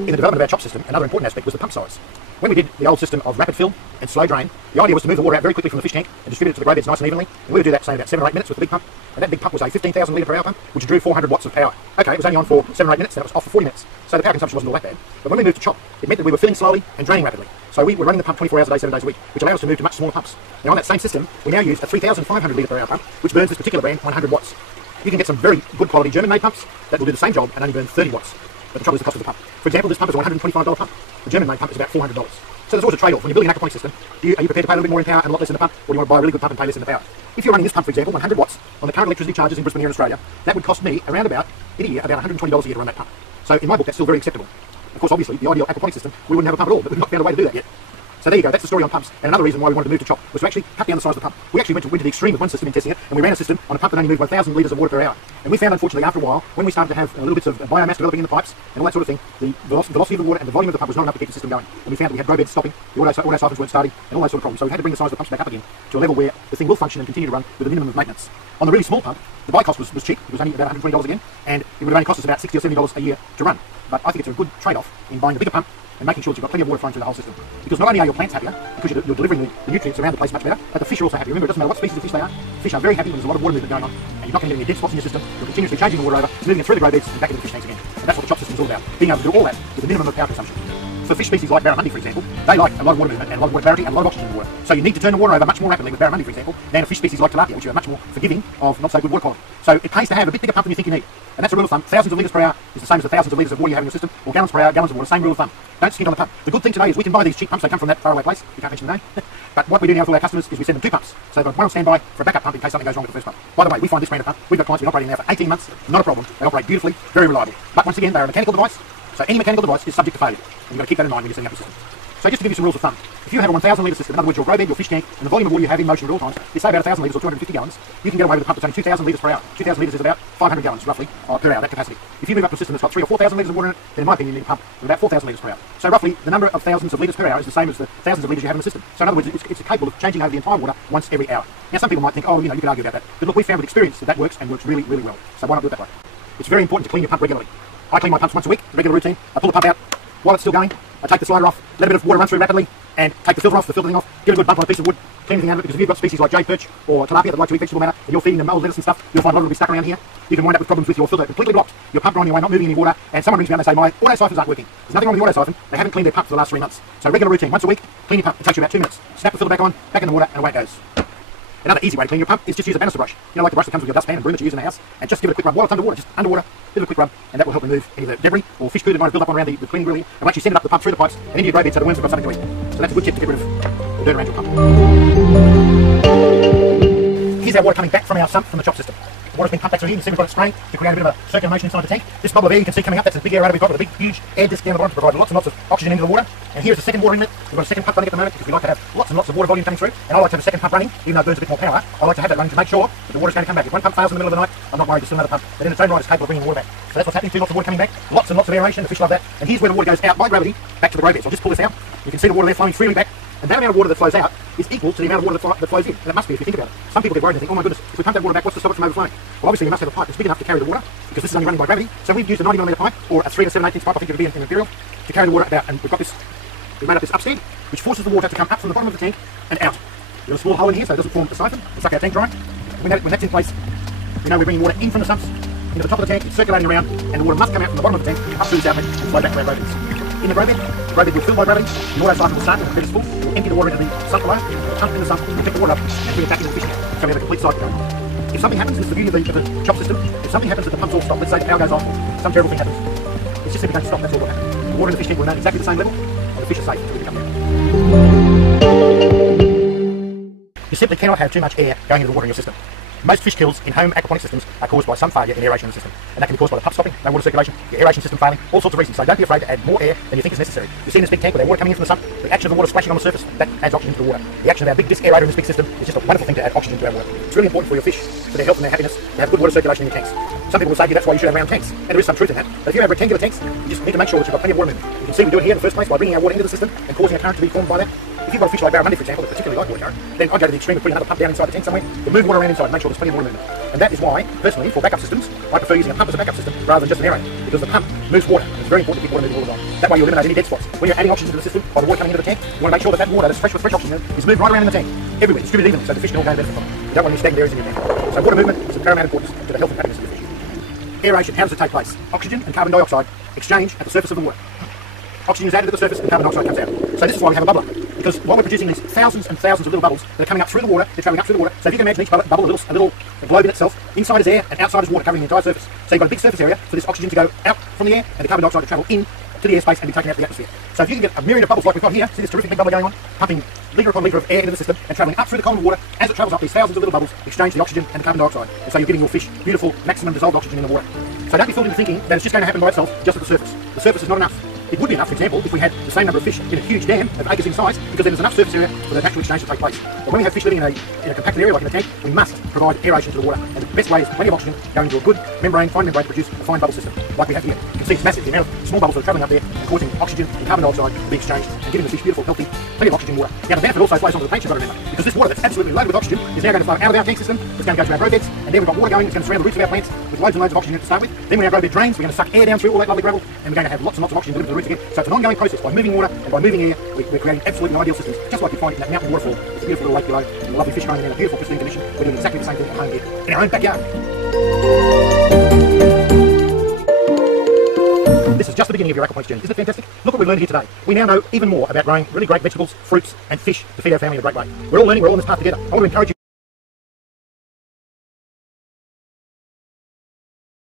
In the development of our chop system, another important aspect was the pump size. When we did the old system of rapid fill and slow drain, the idea was to move the water out very quickly from the fish tank and distribute it to the grow beds nice and evenly. And we would do that, say, in about 7 or 8 minutes with the big pump. And that big pump was a 15,000 litre per hour pump, which drew 400 watts of power. Okay, it was only on for 7 or 8 minutes, then it was off for 40 minutes. So the power consumption wasn't all that bad. But when we moved to chop, it meant that we were filling slowly and draining rapidly. So we were running the pump 24 hours a day, 7 days a week, which allowed us to move to much smaller pumps. Now on that same system, we now use a 3,500 litre per hour pump, which burns this particular brand 100 watts. You can get some very good quality German-made pumps that will do the same job and only burn 30 watts. But the trouble is the cost of the pump. For example, this pump is a $125 pump. The German-made pump is about $400. So there's always a trade-off. When you're building an aquaponics system, are you prepared to pay a little bit more in power and a lot less in the pump, or do you want to buy a really good pump and pay less in the power? If you're running this pump, for example, 100 watts, on the current electricity charges in Brisbane here in Australia, that would cost me around about, in a year, about $120 a year to run that pump. So in my book, that's still very acceptable. Of course, obviously, the ideal aquaponics system, we wouldn't have a pump at all, but we've not found a way to do that yet. So there you go, that's the story on pumps. And another reason why we wanted to move to chop was to actually cut down the size of the pump. We actually went to the extreme with one system in testing it, and we ran a system on a pump that only moved 1,000 litres of water per hour. And we found, unfortunately, after a while, when we started to have little bits of biomass developing in the pipes and all that sort of thing, the velocity of the water and the volume of the pump was not enough to keep the system going. And we found that we had grow beds stopping, the auto siphons weren't starting, and all those sort of problems. So we had to bring the size of the pumps back up again to a level where the thing will function and continue to run with a minimum of maintenance. On the really small pump, the buy cost was cheap. It was only about $120 again, and it would have only cost us about $60 or $70 a year to run. But I think it's a good trade-off in buying a bigger pump and making sure that you've got plenty of water flowing through the whole system. Because not only are your plants happier, because you're delivering the nutrients around the place much better, but the fish are also happy. Remember, it doesn't matter what species of fish they are. Fish are very happy when there's a lot of water movement going on, and you're not going to get any dead spots in your system. You're continuously changing the water over, moving it through the grow beds and back into the fish tanks again. And that's what the chop system is all about. Being able to do all that with a minimum of power consumption. For fish species like barramundi, for example, they like a lot of water movement and a lot of water clarity and a lot of oxygen in the water. So you need to turn the water over much more rapidly with barramundi, for example, than a fish species like tilapia, which are much more forgiving of not so good water quality. So it pays to have a bit bigger pump than you think you need. And that's a rule of thumb. Thousands of litres per hour is the same as the thousands of litres of water you have in your system, or gallons per hour, gallons of water, same rule of thumb. Don't skint on the pump. The good thing today is we can buy these cheap pumps. They come from that faraway place. We can't mention the name. But what we do now with all our customers is we send them 2 pumps. So they've got one on standby for a backup pump in case something goes wrong with the first pump. By the way, we find this brand of pump. We've got clients who've been operating now for 18 months. Not a problem. They operate beautifully, very reliable. But once again, they're a mechanical device. So any mechanical device is subject to failure. And you've got to keep that in mind when you're setting up your system. So just to give you some rules of thumb, if you have a 1,000 litre system, in other words your grow bed, your fish tank, and the volume of water you have in motion at all times is say about 1,000 litres or 250 gallons, you can get away with a pump that's only 2,000 litres per hour. 2,000 litres is about 500 gallons roughly per hour, that capacity. If you move up to a system that's got 3,000 or 4,000 litres of water in it, then in my opinion you need a pump with about 4,000 litres per hour. So roughly the number of thousands of litres per hour is the same as the thousands of litres you have in the system. So in other words, it's capable of changing over the entire water once every hour. Now some people might think, oh, you can argue about that. But look, we found with experience that works and works really, really well. So why not do it that way? It's very important to clean your pump regularly. I clean my pumps once a week, regular routine. I pull the pump out while it's still going. I take the slider off, let a bit of water run through rapidly, and take the filter off, the filter thing off, give it a good bump on a piece of wood, clean everything out of it, because if you've got species like jade perch or tilapia that like to eat vegetable matter, and you're feeding them mold lettuce and stuff, you'll find a lot of it will be stuck around here. You can wind up with problems with your filter completely blocked, your pump on your way, not moving any water, and someone rings me up and they say, my auto siphons aren't working. There's nothing wrong with the auto siphon, they haven't cleaned their pump for the last 3 months. So regular routine, once a week, clean your pump, it takes you about 2 minutes. Snap the filter back on, back in the water, and away it goes. Another easy way to clean your pump is just use a banister brush. You know, like the brush that comes with your dustpan and broom that you use in the house, and just give it a quick rub while it's underwater, just underwater, give it a quick rub, and that will help remove any of the debris or fish poo that might have built up around the cleaning wheel. And once you send it up the pump through the pipes and into your grow bed so the worms have got something to eat. So that's a good tip to get rid of the dirt around your pump. Here's our water coming back from our sump from the chop system. The water's been pumped back through here. You can see we've got it spraying to create a bit of a circular motion inside the tank. This bubble of air you can see coming up, that's a big aerator we've got with a big, huge air disc down the bottom to provide lots and lots of oxygen into the water. And here's the second water inlet. We've got a second pump running at the moment because we like to have lots and lots of water volume coming through. And I like to have a second pump running, even though it burns a bit more power. I like to have that running to make sure that the water's going to come back. If one pump fails in the middle of the night, I'm not worried, there's still another pump. But in its own right, it's capable of bringing water back. So that's what's happening. Lots of water coming back, lots and lots of aeration. The fish love that. And here's where the water goes out by gravity back to the grow beds. I'll just pull this out. You can see the water there flowing freely back. And that amount of water that flows out is equal to the amount of water that flows in. And it must be if you think about it. Some people get worried and think, oh my goodness, if we pump that water back, what's to stop it from overflowing? Well, obviously you must have a pipe that's big enough to carry the water, because this is only running by gravity. So we've used a 90mm pipe, or a 3 to 7/8 inch pipe, I think it would be in imperial, to carry the water about. And we've made up this upstead, which forces the water to come up from the bottom of the tank and out. There's a small hole in here so it doesn't form a siphon. It's like our tank dry. When that's in place, we know we're bringing water in from the sumps into the top of the tank, it's circulating around, and the water must come out from the bottom of the tank, up through this outlet, and flow back to our grow beds. In the grow bed will fill by gravity, the auto siphon will start when the bed is full, we'll empty the water into the sump below, we'll pump in the sump, we'll pick the water up, and bring it back into the fish tank. So we have a complete cycle going. If something happens, this is the beauty of the chop system, if something happens that the pumps all stop, let's say the power goes off, some terrible thing happens, it's just simply going to stop, that's all that happens. The water in the fish tank will remain exactly the same level, and the fish are safe until we come down. You simply cannot have too much air going into the water in your system. Most fish kills in home aquaponics systems are caused by some failure in aeration in the system. And that can be caused by the pump stopping, no water circulation, your aeration system failing, all sorts of reasons. So don't be afraid to add more air than you think is necessary. You see in this big tank with our water coming in from the sump, the action of the water splashing on the surface, that adds oxygen to the water. The action of our big disc aerator in this big system is just a wonderful thing to add oxygen to our water. It's really important for your fish, for their health and their happiness, to have good water circulation in your tanks. Some people will say to you that's why you should have round tanks. And there is some truth in that. But if you have rectangular tanks, you just need to make sure that you've got plenty of water movement. You can see we do it here in the first place by bringing our water into the system and causing a current to be formed by that. If you've got a fish like barramundi, for example, that particularly like water current, then I'd go to the extreme of putting another pump down inside the tank somewhere to move water around inside and make sure there's plenty of water movement. And that is why, personally, for backup systems, I prefer using a pump as a backup system rather than just an aerator, because the pump moves water. It's very important to keep water moving all the time. That way you eliminate any dead spots. When you're adding oxygen to the system by the water coming into the tank, you want to make sure that water that's fresh with fresh oxygen is moved right around in the tank, everywhere, distributed evenly, so the fish can all go and benefit from it. You don't want any stagnant areas in your tank. So water movement is of paramount importance to the health and happiness of the fish. Aeration, how does it take place? Oxygen and carbon dioxide exchange at the surface of the water. Oxygen is added to the surface and carbon dioxide comes out. So this is why we have a bubbler. Because while we're producing these thousands and thousands of little bubbles that are coming up through the water, they're travelling up through the water. So if you can imagine each bubble a little globe in itself, inside is air and outside is water covering the entire surface. So you've got a big surface area for this oxygen to go out from the air and the carbon dioxide to travel in to the airspace and be taken out to the atmosphere. So if you can get a myriad of bubbles like we've got here, see this terrific big bubble going on, pumping litre upon litre of air into the system and travelling up through the column of water, as it travels up, these thousands of little bubbles exchange the oxygen and the carbon dioxide. And so you're giving your fish beautiful maximum dissolved oxygen in the water. So don't be fooled into thinking that it's just going to happen by itself just at the surface. The surface is not enough. It would be enough, for example, if we had the same number of fish in a huge dam of acres in size, because because then there's enough surface area for the natural exchange to take place. But when we have fish living in a compacted area like in a tank, we must provide aeration to the water. And the best way is plenty of oxygen going into a good fine membrane to produce a fine bubble system, like we have here. You can see it's massive, the amount of small bubbles that are travelling up there and causing oxygen and carbon dioxide to be exchanged and giving the fish beautiful, healthy, plenty of oxygen water. Now the benefit also flows onto the tanks, you've got to remember, because this water that's absolutely loaded with oxygen is now going to flow out of our tank system, it's going to go to our grow beds, and then we've got water going, it's going to surround the roots of our plants with loads and loads of oxygen to start with. Then when our grow bed drains, we're going to suck air down through all that lovely gravel, and we're going to have lots and lots of oxygen delivered to the roots again. So it's an ongoing process. By moving water and by moving air, we're creating absolutely ideal systems, just like you find in that mountain waterfall. It's a beautiful little lake below, and the lovely fish growing in a beautiful pristine condition. We're doing exactly the same thing at home here, in our own backyard. This is just the beginning of your aquaponics journey. Isn't it fantastic? Look what we've learned here today. We now know even more about growing really great vegetables, fruits, and fish to feed our family in a great way. We're all learning, we're all in this path together. I want to encourage you